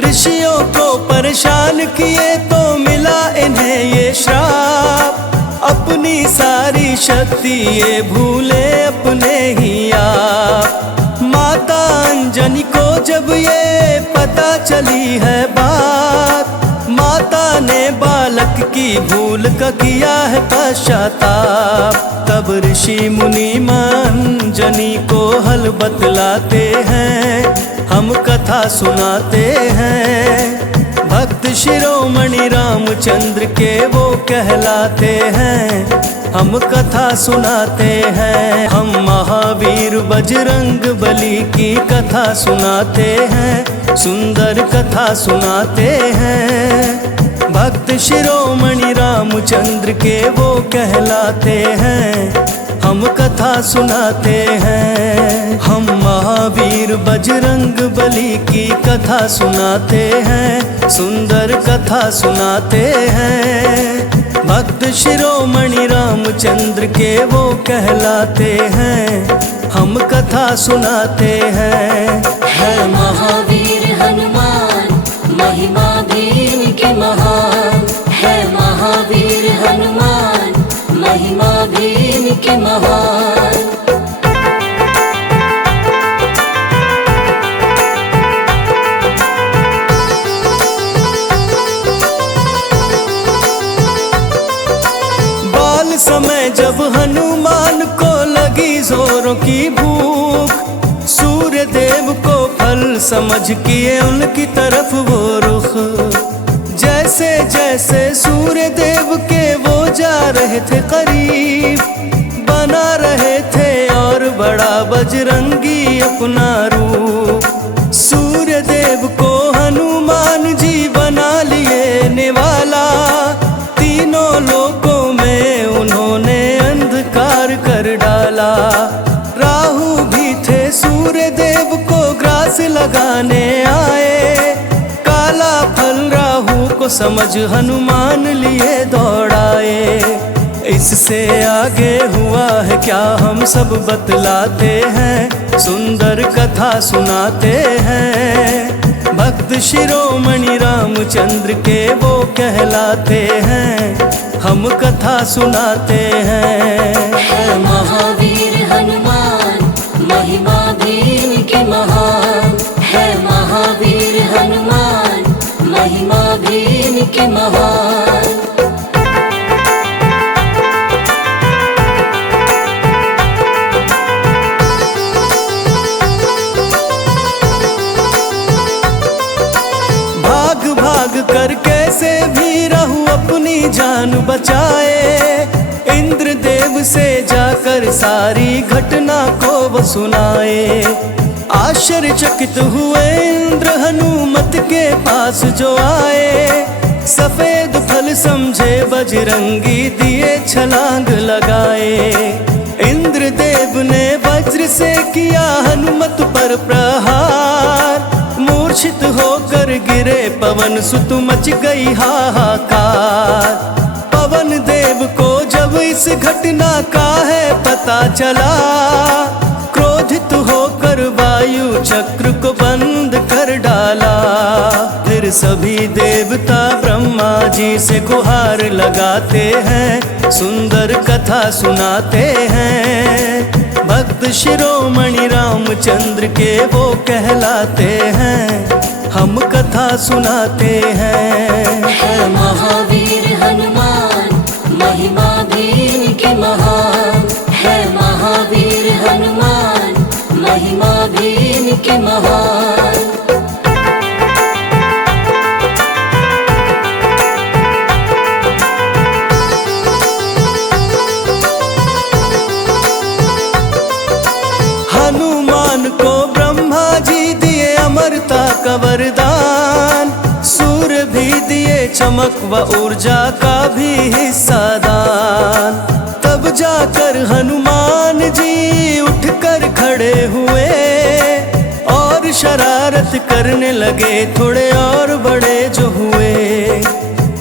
ऋषियों को परेशान किए तो मिला इन्हें ये श्राप, अपनी सारी शक्ति ये भूले अपने ही आप। माता अंजनी को जब ये पता चली है बात, माता ने बालक की भूल का किया है पश्चाताप। तब ऋषि मुनि अंजनी को हल बतलाते हैं, हम कथा सुनाते हैं। भक्त शिरोमणि रामचंद्र के वो कहलाते हैं, हम कथा सुनाते हैं। हम महावीर बजरंग बली की कथा सुनाते हैं, सुंदर कथा सुनाते हैं। भक्त शिरोमणि रामचंद्र के वो कहलाते हैं, हम कथा सुनाते हैं। हम महावीर बजरंग बली की कथा सुनाते हैं, सुंदर कथा सुनाते हैं। भक्त शिरोमणि रामचंद्र के वो कहलाते हैं, हम कथा सुनाते हैं। है महावीर हनुमान, महिमा भी इनकी महान। है महावीर हनुमान, महिमा भी इनकी महान। बाल समय जब हनुमान को लगी जोरों की भूख, सूर्य देव को फल समझ किए उनकी तरफ वो रुख। जैसे जैसे सूर्य देव के वो जा रहे थे करीब, बना रहे थे और बड़ा बजरंगी अपना रूप। सूर्य देव को हनुमान जी बना लिए निवाला, तीनों लोकों में उन्होंने अंधकार कर डाला। लगाने आए। काला फल राहु को समझ हनुमान लिए दौड़ाए। इससे आगे हुआ है क्या हम सब बतलाते हैं, सुंदर कथा सुनाते हैं। भक्त शिरोमणि रामचंद्र के वो कहलाते हैं, हम कथा सुनाते हैं। है महावीर हनुमान, महिमा भी इनकी महान। है महावीर हनुमान, महिमा भी इनकी महान। भाग भाग कर कैसे भी रहू अपनी जान बचाए। इंद्रदेव से जाकर सारी घटना को वो सुनाए। आश्चर्यचकित हुए इंद्र हनुमत के पास जो आए। सफेद फल समझे बजरंगी दिए छलांग लगाए। इंद्रदेव ने वज्र से किया हनुमत पर प्रहार। मूर्छित होकर गिरे पवन सुत, मच गई हाहाकार। पवन देव को जब इस घटना का है पता चला, क्रोधित होकर वायु चक्र को बंद कर डाला। फिर सभी देवता ब्रह्मा जी से गुहार लगाते हैं, सुंदर कथा सुनाते हैं। भक्त शिरोमणि रामचंद्र के वो कहलाते हैं, हम कथा सुनाते हैं। है महावीर हनुमान, महिमा भी इनकी महान। है महावीर हनुमान, महिमा भी इनकी महान। हनुमान को ब्रह्मा जी दिए अमरता का वरदान। सूर्य भी दिए चमक व ऊर्जा का भी हिस्सा दान। तब जाकर हनुमान जी उठकर खड़े हुए और शरारत करने लगे, थोड़े और बड़े जो हुए।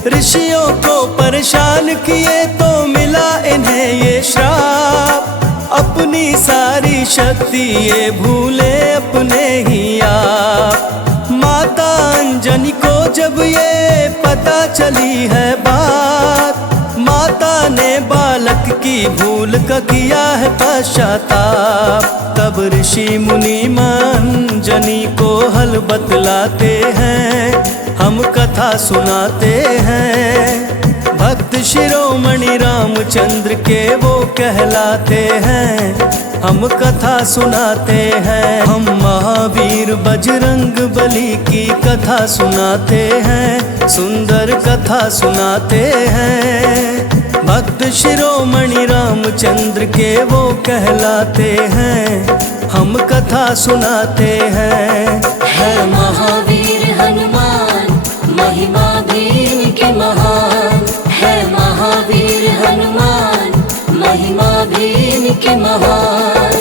ऋषियों को परेशान किए तो मिला इन्हें ये श्राप। अपनी सारी शक्ति ये भूले अपने ही आप। माता अंजनी को जब ये पता चली है बात, माता ने बालक की भूल का किया है पश्चाताप। तब ऋषि मुनि अंजनी को हल बतलाते हैं, हम कथा सुनाते हैं। भक्त शिरोमणि रामचंद्र के वो कहलाते हैं, हम कथा सुनाते हैं। हम महावीर बजरंग बली की कथा सुनाते हैं, सुंदर कथा सुनाते हैं। भक्त शिरोमणि रामचंद्र के वो कहलाते हैं, हम कथा सुनाते हैं। है महावीर हनुमान, महिमा भी इनकी महान। है महावीर हनुमान, महिमा भी इनकी महान।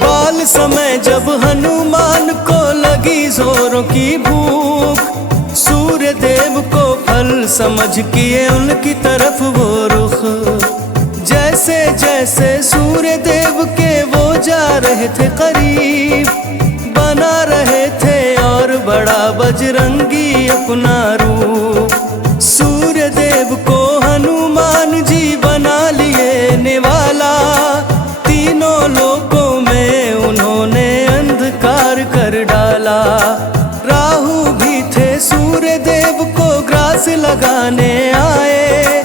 बाल समय जब हनुमान को लगी जोरों की भूख, सूर्य देव को फल समझ किए उनकी तरफ वो रुख। जैसे जैसे सूर्य देव के वो जा रहे थे करीब, बना रहे थे और बड़ा बजरंगी अपना रूप। सूर्य देव को हनुमान जी बना लिए निवाला। तीनों लोकों में उन्होंने अंधकार कर डाला। राहु भी थे सूर्य देव को ग्रास लगाने आए।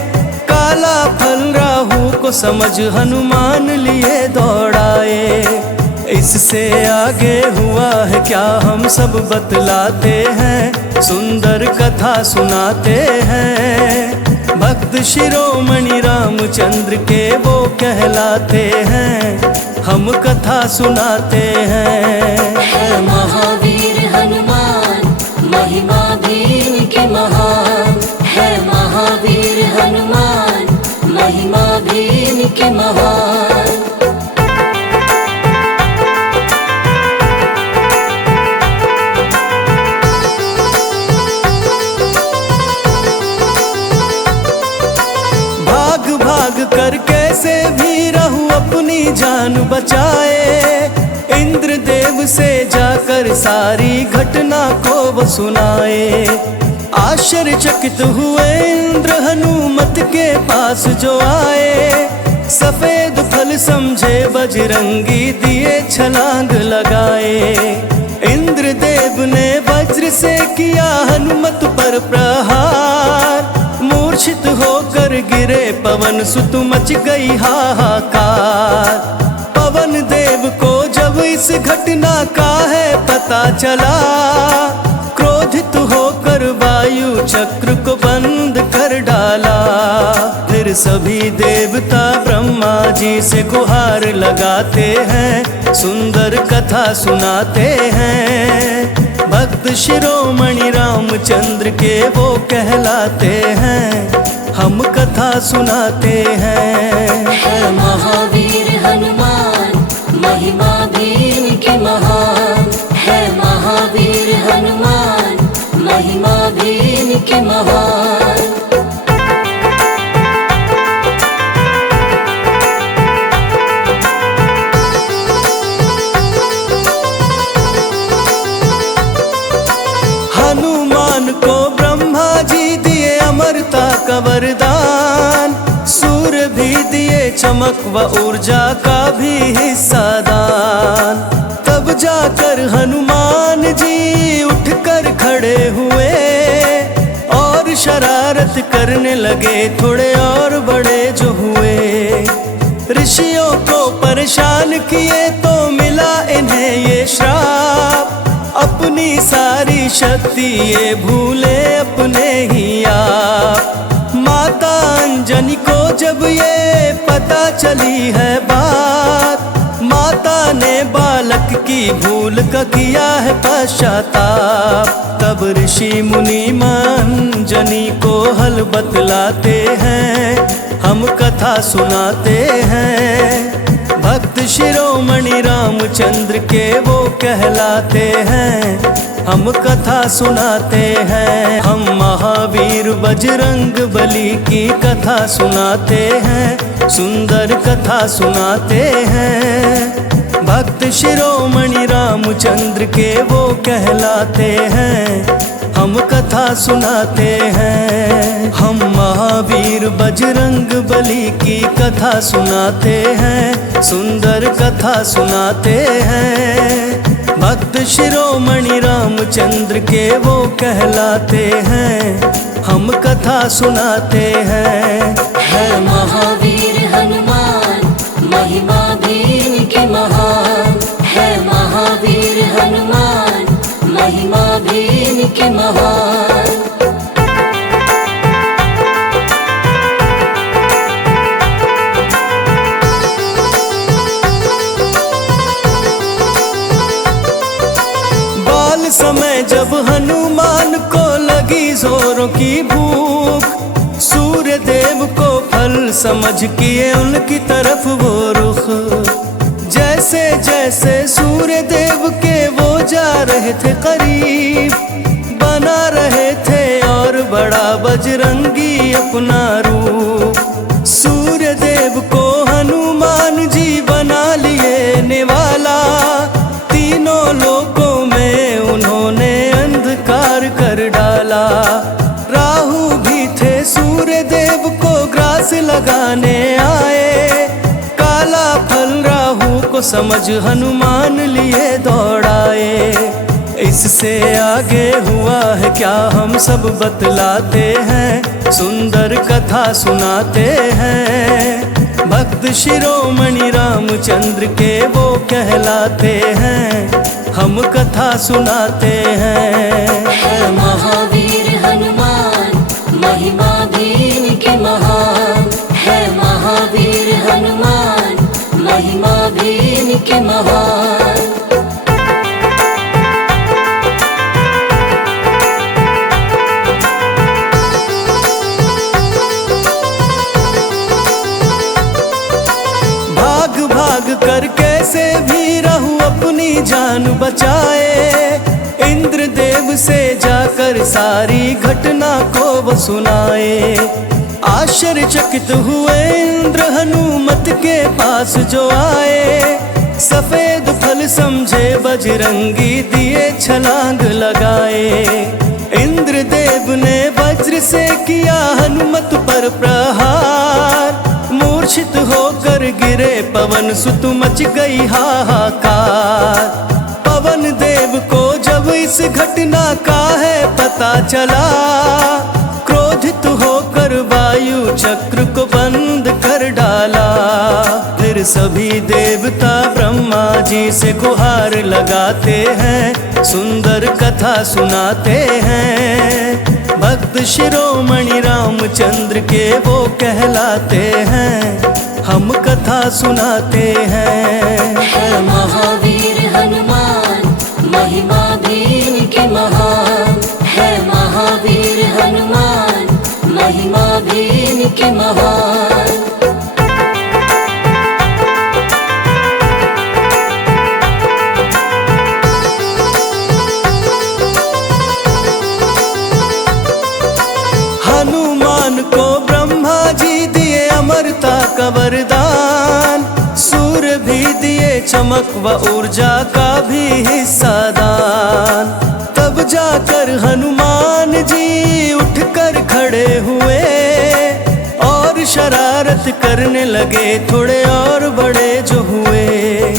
काला फल राहु को समझ हनुमान लिए दौड़ाए। इससे आगे हुआ है क्या हम सब बतलाते हैं, सुंदर कथा सुनाते हैं। भक्त शिरोमणि रामचंद्र के वो कहलाते हैं, हम कथा सुनाते हैं। है महावीर हनुमान, महिमा भी इनकी महान। महिमा भी इनकी महान। भाग भाग कर कैसे भी रहूं अपनी जान बचाए, इंद्रदेव से जाकर सारी घटना को वो सुनाए। आश्चर्यचकित हुए इंद्र हनुमत के पास जो आए, सफेद फल समझे बजरंगी दिए छलांग लगाए। इंद्रदेव ने वज्र से किया हनुमत पर प्रहार, मूर्छित होकर गिरे पवन सुत मच गई हाहाकार। पवन देव को जब इस घटना का है पता चला, क्रोधित होकर वायु चक्र को बंद कर डाला। फिर सभी देवता ब्रह्मा जी से गुहार लगाते हैं, सुंदर कथा सुनाते हैं। भक्त शिरोमणि रामचंद्र के वो कहलाते हैं, हम कथा सुनाते हैं। है महावीर हनुमान, महिमा भी इनकी महान। है महावीर हनुमान, महिमा भी इनकी महान। हनुमान को ब्रह्मा जी दिए अमरता का वरदान, सूर्य भी दिए चमक व ऊर्जा का भी हिस्सा दान। तब जाकर हनुमान जी उठकर खड़े हुए और शरारत करने लगे, थोड़े और बड़े जो हुए। ऋषियों को परेशान किए तो मिला इन्हें ये श्राप, अपनी सारी शक्ति ये भूले अपने ही आप। माता अंजनी को जब ये पता चली है बात, माता ने बालक की भूल का किया है पश्चाताप। तब ऋषि मुनि अंजनी को हल बतलाते हैं, हम कथा सुनाते हैं। भक्त शिरोमणि रामचंद्र के वो कहलाते हैं, हम कथा सुनाते हैं। हम महावीर बजरंग बली की कथा सुनाते हैं, सुंदर कथा सुनाते हैं। भक्त शिरोमणि रामचंद्र के वो कहलाते हैं, हम कथा सुनाते हैं। हम महावीर बजरंग बली की कथा सुनाते हैं, सुंदर कथा सुनाते हैं। भक्त शिरोमणि रामचंद्र के वो कहलाते हैं, हम कथा सुनाते हैं। है महावीर हनुमान, महिमा भी इनकी महान। है महावीर हनुमान, महिमा भी इनकी महान। बाल समय जब हनुमान को लगी जोरों की भूख, सूर्य देव को फल समझ किए उनकी तरफ वो रुख। जैसे जैसे सूर्य देव के वो जा रहे थे करीब, बना रहे थे और बड़ा बजरंगी अपना रूप। सूर्य देव को हनुमान जी बना लिए निवाला, तीनों लोकों में उन्होंने अंधकार कर डाला। राहु भी थे सूर्य देव को ग्रास लगाने आए, काला फल राहु को समझ हनुमान लिए दौड़ाए। इससे आगे हुआ है क्या हम सब बतलाते हैं, सुंदर कथा सुनाते हैं। भक्त शिरोमणि रामचंद्र के वो कहलाते हैं, हम कथा सुनाते हैं। है महावीर हनुमान, महिमा भी इनकी महान। है महावीर हनुमान, महिमा भी इनकी महान। कर कैसे भी रहूं अपनी जान बचाए, इंद्रदेव से जाकर सारी घटना को वो सुनाए। आश्चर्यचकित हुए इंद्र हनुमत के पास जो आए, सफेद फल समझे बजरंगी दिए छलांग लगाए। इंद्रदेव ने वज्र से किया हनुमत पर प्रहार, मूर्छित होकर गिरे पवन सुत मच गई हाहाकार। पवन देव को जब इस घटना का है पता चला, क्रोधित होकर वायु चक्र को बंद कर डाला। फिर सभी देवता ब्रह्मा जी से गुहार लगाते हैं, सुंदर कथा सुनाते हैं। भक्त शिरोमणि रामचंद्र के वो कहलाते हैं, हम कथा सुनाते हैं। है महावीर हनुमान महिमा भी इनकी महान, है महावीर हनुमान महिमा भी इनकी महान। हनुमान को ब्रह्मा जी दिए अमरता का वरदान, सूर्य भी दिए चमक व ऊर्जा का भी हिस्सा दान। तब जाकर हनुमान जी उठकर खड़े हुए और शरारत करने लगे, थोड़े और बड़े जो हुए।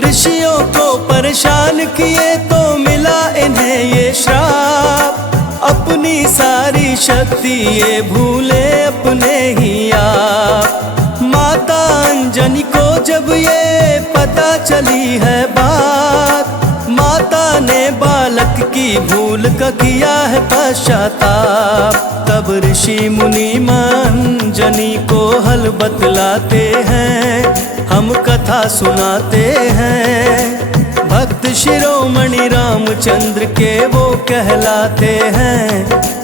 ऋषियों को परेशान किए तो मिला इन्हें ये श्राप, अपनी सारी शक्ति ये भूले अपने ही आप। माता अंजनी को जब ये पता चली है बात, माता ने बालक की भूल का किया है पश्चाताप। तब ऋषि मुनि अंजनी को हल बतलाते हैं, हम कथा सुनाते हैं। भक्त शिरोमणि रामचंद्र के वो कहलाते हैं,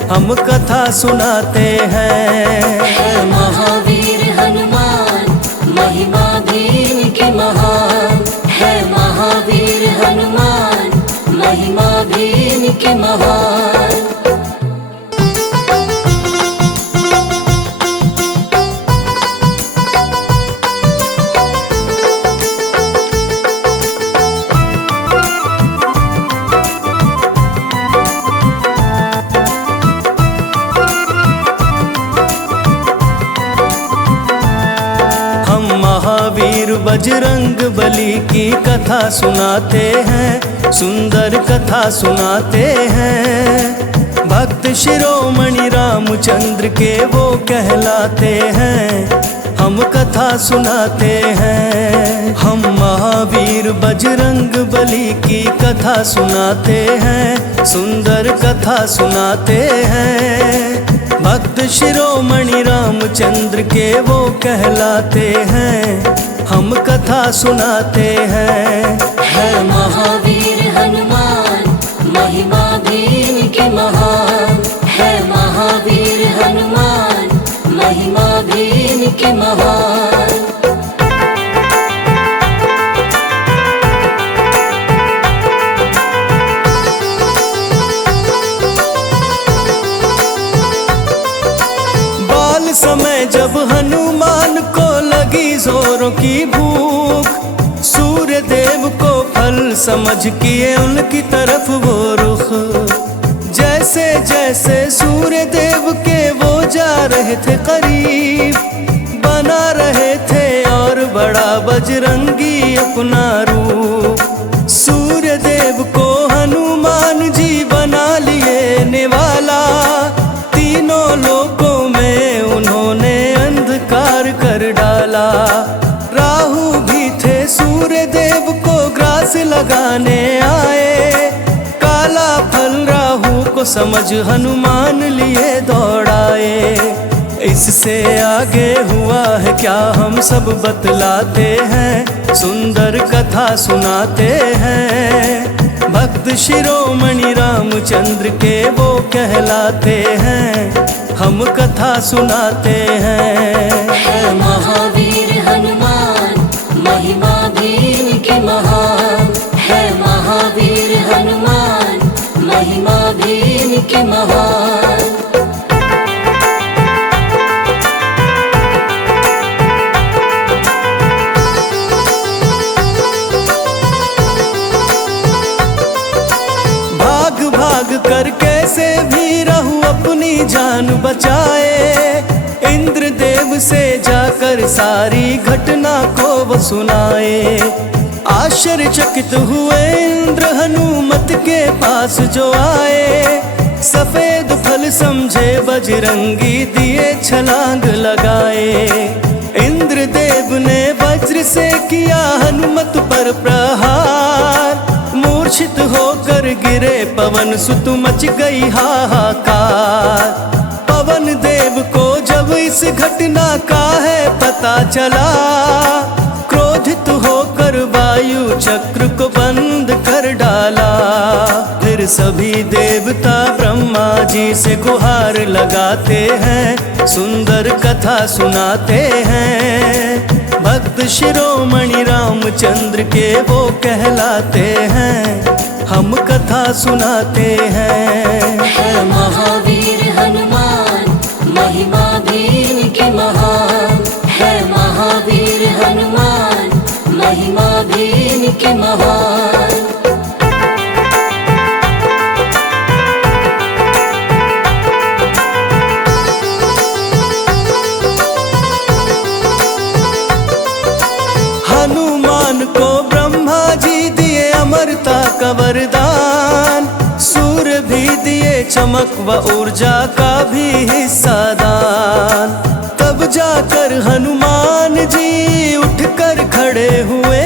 हम कथा सुनाते हैं। है महावीर हनुमान महिमा भी इनकी महान, है महावीर हनुमान महिमा भी इनकी महान। महावीर बजरंग बली की कथा सुनाते हैं, सुंदर कथा सुनाते हैं। भक्त शिरोमणि रामचंद्र के वो कहलाते हैं, हम कथा सुनाते हैं। हम महावीर बजरंग बली की कथा सुनाते हैं, सुंदर कथा सुनाते हैं। भक्त शिरोमणि रामचंद्र के वो कहलाते हैं, हम कथा सुनाते हैं। है महावीर हनुमान महिमा भी इनकी महान, है महावीर हनुमान महिमा भी इनकी महान। समय जब हनुमान को लगी जोरों की भूख, सूर्य देव को फल समझ किए उनकी तरफ वो रुख। जैसे जैसे सूर्य देव के वो जा रहे थे करीब, बना रहे थे और बड़ा बजरंगी अपना रूप। सूर्य देव को हनुमान जी बना लिए निवाला, तीनों लोकों में उन्होंने अंधकार कर डाला। राहु भी थे सूर्य देव को ग्रास लगाने आए, काला फल राहु को समझ हनुमान लिए दौड़ाए। इससे आगे हुआ है क्या हम सब बतलाते हैं, सुंदर कथा सुनाते हैं। भक्त शिरोमणि रामचंद्र के वो कहलाते हैं, हम कथा सुनाते हैं। है महावीर हनुमान महिमा महिमा भी इनकी महान। भाग भाग कर कैसे भी रहूं अपनी जान बचाए, इंद्रदेव से जाकर सारी घटना को वो सुनाए। आश्चर्यचकित हुए इंद्र हनुमत के पास जो आए, सफेद फल समझे बजरंगी दिए छलांग लगाए। इंद्रदेव ने वज्र से किया हनुमत पर प्रहार, मूर्छित होकर गिरे पवन सुत मच गई हाहाकार। पवन देव को जब इस घटना का है पता चला, क्रोधित होकर वायु चक्र को बंद कर डाला। फिर सभी देवता ब्रह्मा जी से गुहार लगाते हैं, सुंदर कथा सुनाते हैं। भक्त शिरोमणि रामचंद्र के वो कहलाते हैं, हम कथा सुनाते हैं। है महावीर हनुमान, महिमा भी इनकी महान। है महावीर हनुमान, महिमा भी इनकी महान। हनुमान को ब्रह्मा जी दिए अमरता का वरदान, सूर्य भी दिए चमक व ऊर्जा का भी हिस्सा दान। तब जाकर हनुमान जी उठकर खड़े हुए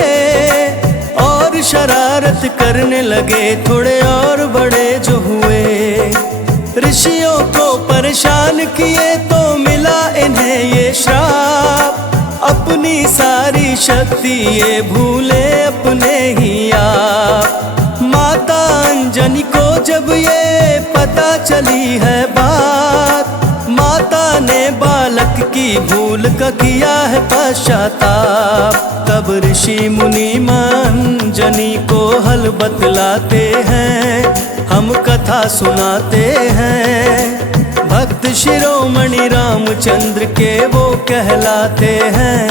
और शरारत करने लगे, थोड़े और बड़े जो हुए। ऋषियों को परेशान किए तो मिला इन्हें ये श्राप, अपनी सारी शक्ति ये भूले अपने ही आप। माता अंजनी को जब ये पता चली है बात, माता ने बालक की भूल का किया है पश्चाताप। तब ऋषि मुनि अंजनी को हल बतलाते हैं, हम कथा सुनाते हैं। भक्त शिरोमणि रामचंद्र के वो कहलाते हैं,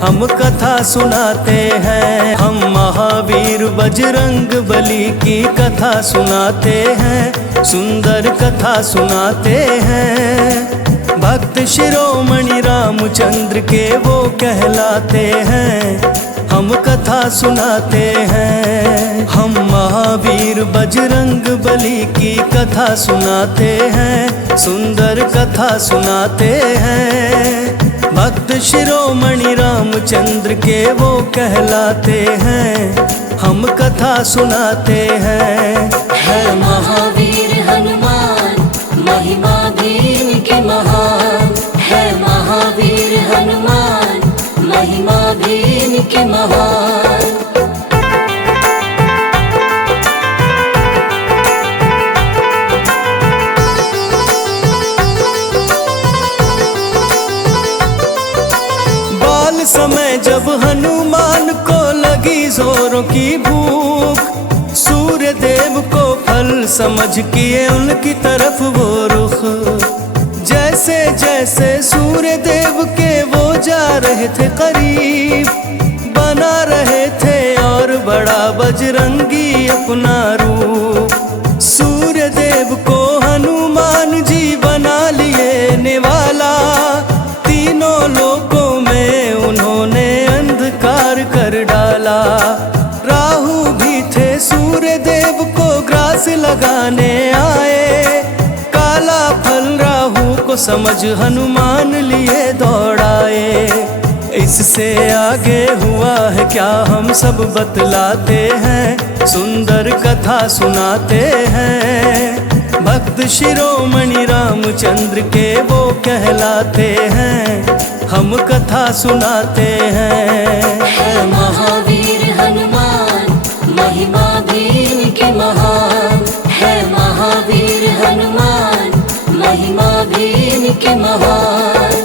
हम कथा सुनाते हैं। हम महावीर बजरंग बली की कथा सुनाते हैं, सुंदर कथा सुनाते हैं। भक्त शिरोमणि रामचंद्र के वो कहलाते हैं, हम कथा सुनाते हैं। हम महावीर बजरंग बली की कथा सुनाते हैं, सुंदर कथा सुनाते हैं। भक्त शिरोमणि रामचंद्र के वो कहलाते हैं, हम कथा सुनाते हैं। है महावीर हनुमान, महिमा भी इनकी महान। है महावीर हनुमान, महिमा भी इनकी महान। बाल समय जब हनुमान को लगी जोरों की भूख, सूर्य देव को फल समझ किए उनकी तरफ वो रुख। जैसे जैसे सूर्य देव के वो जा रहे थे करीब, बना रहे थे और बड़ा बजरंगी अपना रूप। सूर्य देव को हनुमान जी बना लिए निवाला, तीनों लोकों में उन्होंने अंधकार कर डाला। राहु भी थे सूर्य देव को ग्रास लगाने आए, काला फल राहु को समझ हनुमान लिए दौड़ाए। इससे आगे हुआ है क्या हम सब बतलाते हैं, सुंदर कथा सुनाते हैं। भक्त शिरोमणि रामचंद्र के वो कहलाते हैं, हम कथा सुनाते हैं। है महावीर हनुमान, महिमा भी इनकी महान। है महावीर हनुमान, महिमा भी इनकी महान।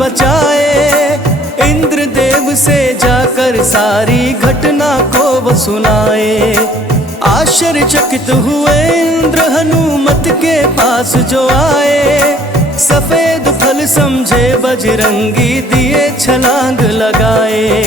बचाए। इंद्रदेव से जाकर सारी घटना को वो सुनाए। आश्चर्यचकित हुए इंद्र हनुमत के पास जो आए। सफेद फल समझे बजरंगी दिए छलांग लगाए।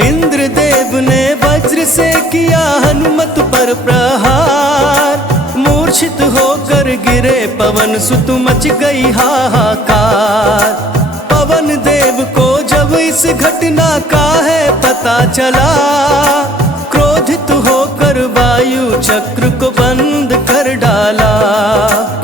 इंद्रदेव ने वज्र से किया हनुमत पर प्रहार। मूर्छित होकर गिरे पवन सुत मच गई हाहाकार। पवन देव को जब इस घटना का है पता चला, क्रोधित होकर वायु चक्र को बंद कर डाला।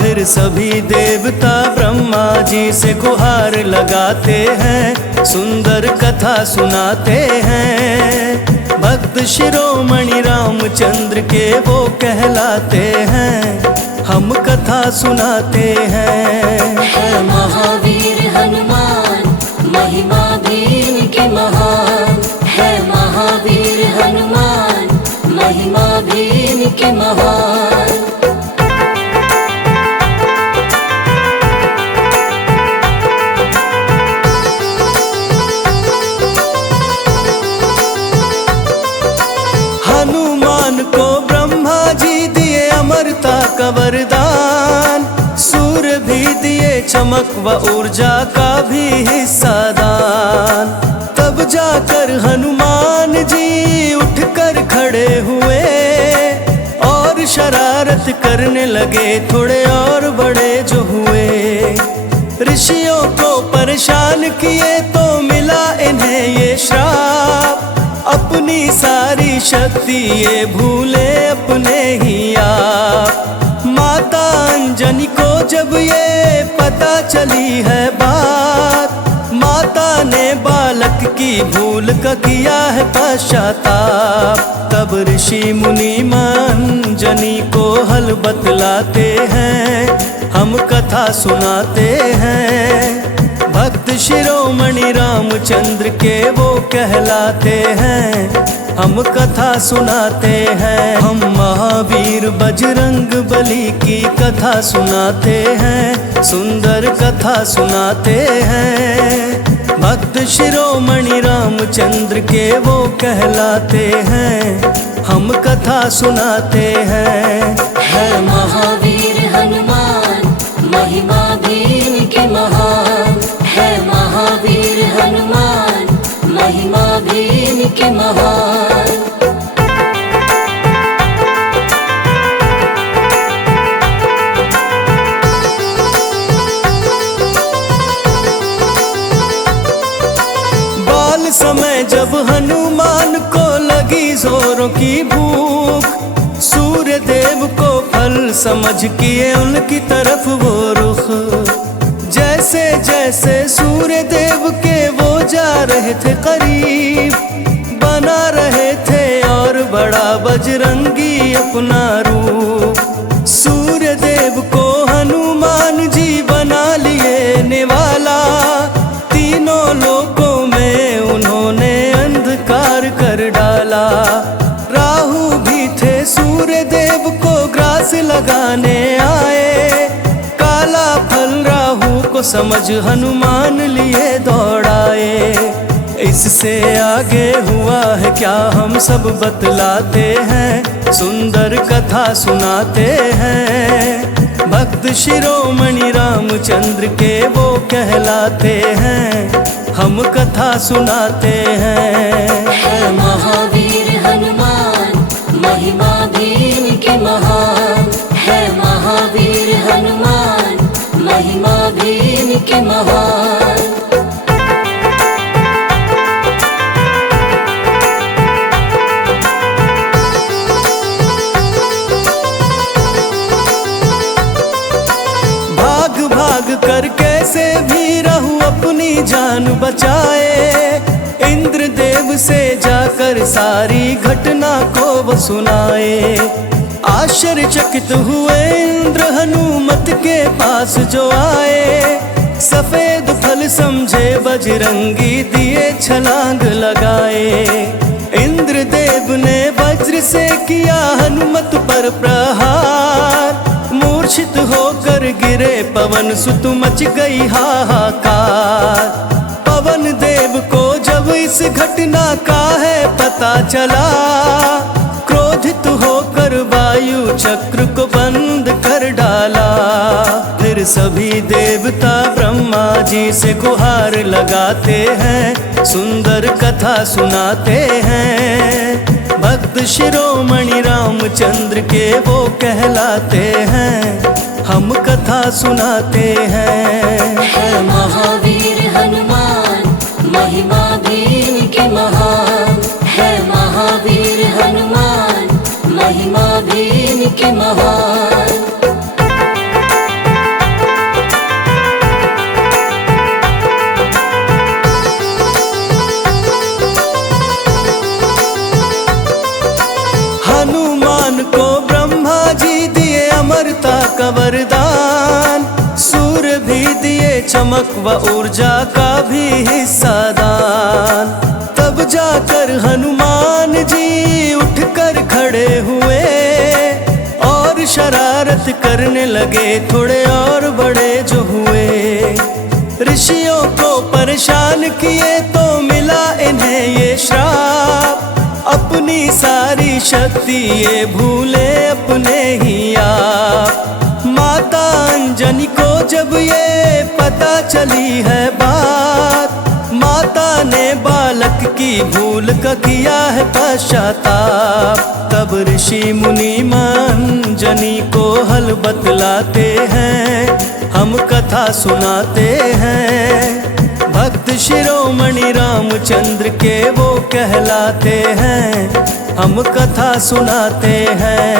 फिर सभी देवता ब्रह्मा जी से गुहार लगाते हैं, सुंदर कथा सुनाते हैं। भक्त शिरोमणि रामचंद्र के वो कहलाते हैं, हम कथा सुनाते हैं। है महावीर हनुमान महिमा भी इनकी महान। है महावीर हनुमान महिमा भी इनकी महान। हनुमान को ब्रह्मा जी दिए अमरता का वरदान। सूर्य भी दिए चमक व ऊर्जा का भी हिस्सा दान। तब जाकर हनुमान जी उठकर खड़े हुए और शरारत करने लगे, थोड़े और बड़े जो हुए। ऋषियों को परेशान किए तो मिला इन्हें ये श्राप। अपनी सारी शक्ति ये भूले अपने ही आप। माता अंजनी को जब ये पता चली है बात, माता ने बालक की भूल का किया है पश्चाताप। तब ऋषि मुनि अंजनी को हल बतलाते हैं, हम कथा सुनाते हैं। भक्त शिरोमणि रामचंद्र के वो कहलाते हैं, हम कथा सुनाते हैं। हम महावीर बजरंग बली की कथा सुनाते हैं, सुंदर कथा सुनाते हैं। भक्त शिरोमणि रामचंद्र के वो कहलाते हैं, हम कथा सुनाते हैं। है महावीर हनुमान महिमा भी इनकी महान। है महावीर हनुमान महिमा भी इनकी महान। बाल समय जब हनुमान को लगी जोरों की भूख, सूर्य देव को फल समझ किए उनकी तरफ वो रुख। जैसे जैसे सूर्य देव के वो जा रहे थे करीब, बना रहे थे और बड़ा बजरंगी अपना रूप। सूर्य देव को हनुमान जी बना लिए निवाला। तीनों लोकों में उन्होंने अंधकार कर डाला। राहु भी थे सूर्य देव को ग्रास लगाने आए। काला फल राहु को समझ हनुमान लिए दौड़ाए। इससे आगे हुआ है क्या हम सब बतलाते हैं, सुंदर कथा सुनाते हैं। भक्त शिरोमणि रामचंद्र के वो कहलाते हैं, हम कथा सुनाते हैं। है महावीर हनुमान महिमा भी इनकी महान। है महावीर हनुमान महिमा भी इनकी महान। भाग भाग कर कैसे भी रहूं अपनी जान बचाए। इंद्रदेव से जाकर सारी घटना को वो सुनाए। आश्चर्यचकित हुए इंद्र हनुमत के पास जो आए। सफेद फल समझे बजरंगी दिए छलांग लगाए। इंद्रदेव ने वज्र से किया हनुमत पर प्रहार। मूर्छित होकर गिरे पवन सुत मच गई हाहाकार। घटना का है पता चला, क्रोधित होकर वायु चक्र को बंद कर डाला। फिर सभी देवता ब्रह्मा जी से गुहार लगाते हैं, सुंदर कथा सुनाते हैं। भक्त शिरोमणि रामचंद्र के वो कहलाते हैं, हम कथा सुनाते हैं। है महावीर हनुमान, महिमा भी इनकी महान। है महावीर हनुमान, महिमा भी इनकी महान। हनुमान को ब्रह्मा जी दिए अमरता का वरदान, सूर्य भी दिए चमक व ऊर्जा का भी हिस्सा दान। तब जाकर हनुमान जी उठकर खड़े हुए और शरारत करने लगे, थोड़े और बड़े जो हुए। ऋषियों को परेशान किए तो मिला इन्हें ये श्राप, अपनी सारी शक्ति ये भूले अपने ही आप। माता अंजनी को जब ये पता चली है बात, माता ने बालक की भूल का किया है पश्चाताप। तब ऋषि मुनि अंजनी को हल बतलाते हैं, हम कथा सुनाते हैं। भक्त शिरोमणि रामचंद्र के वो कहलाते हैं, हम कथा सुनाते हैं।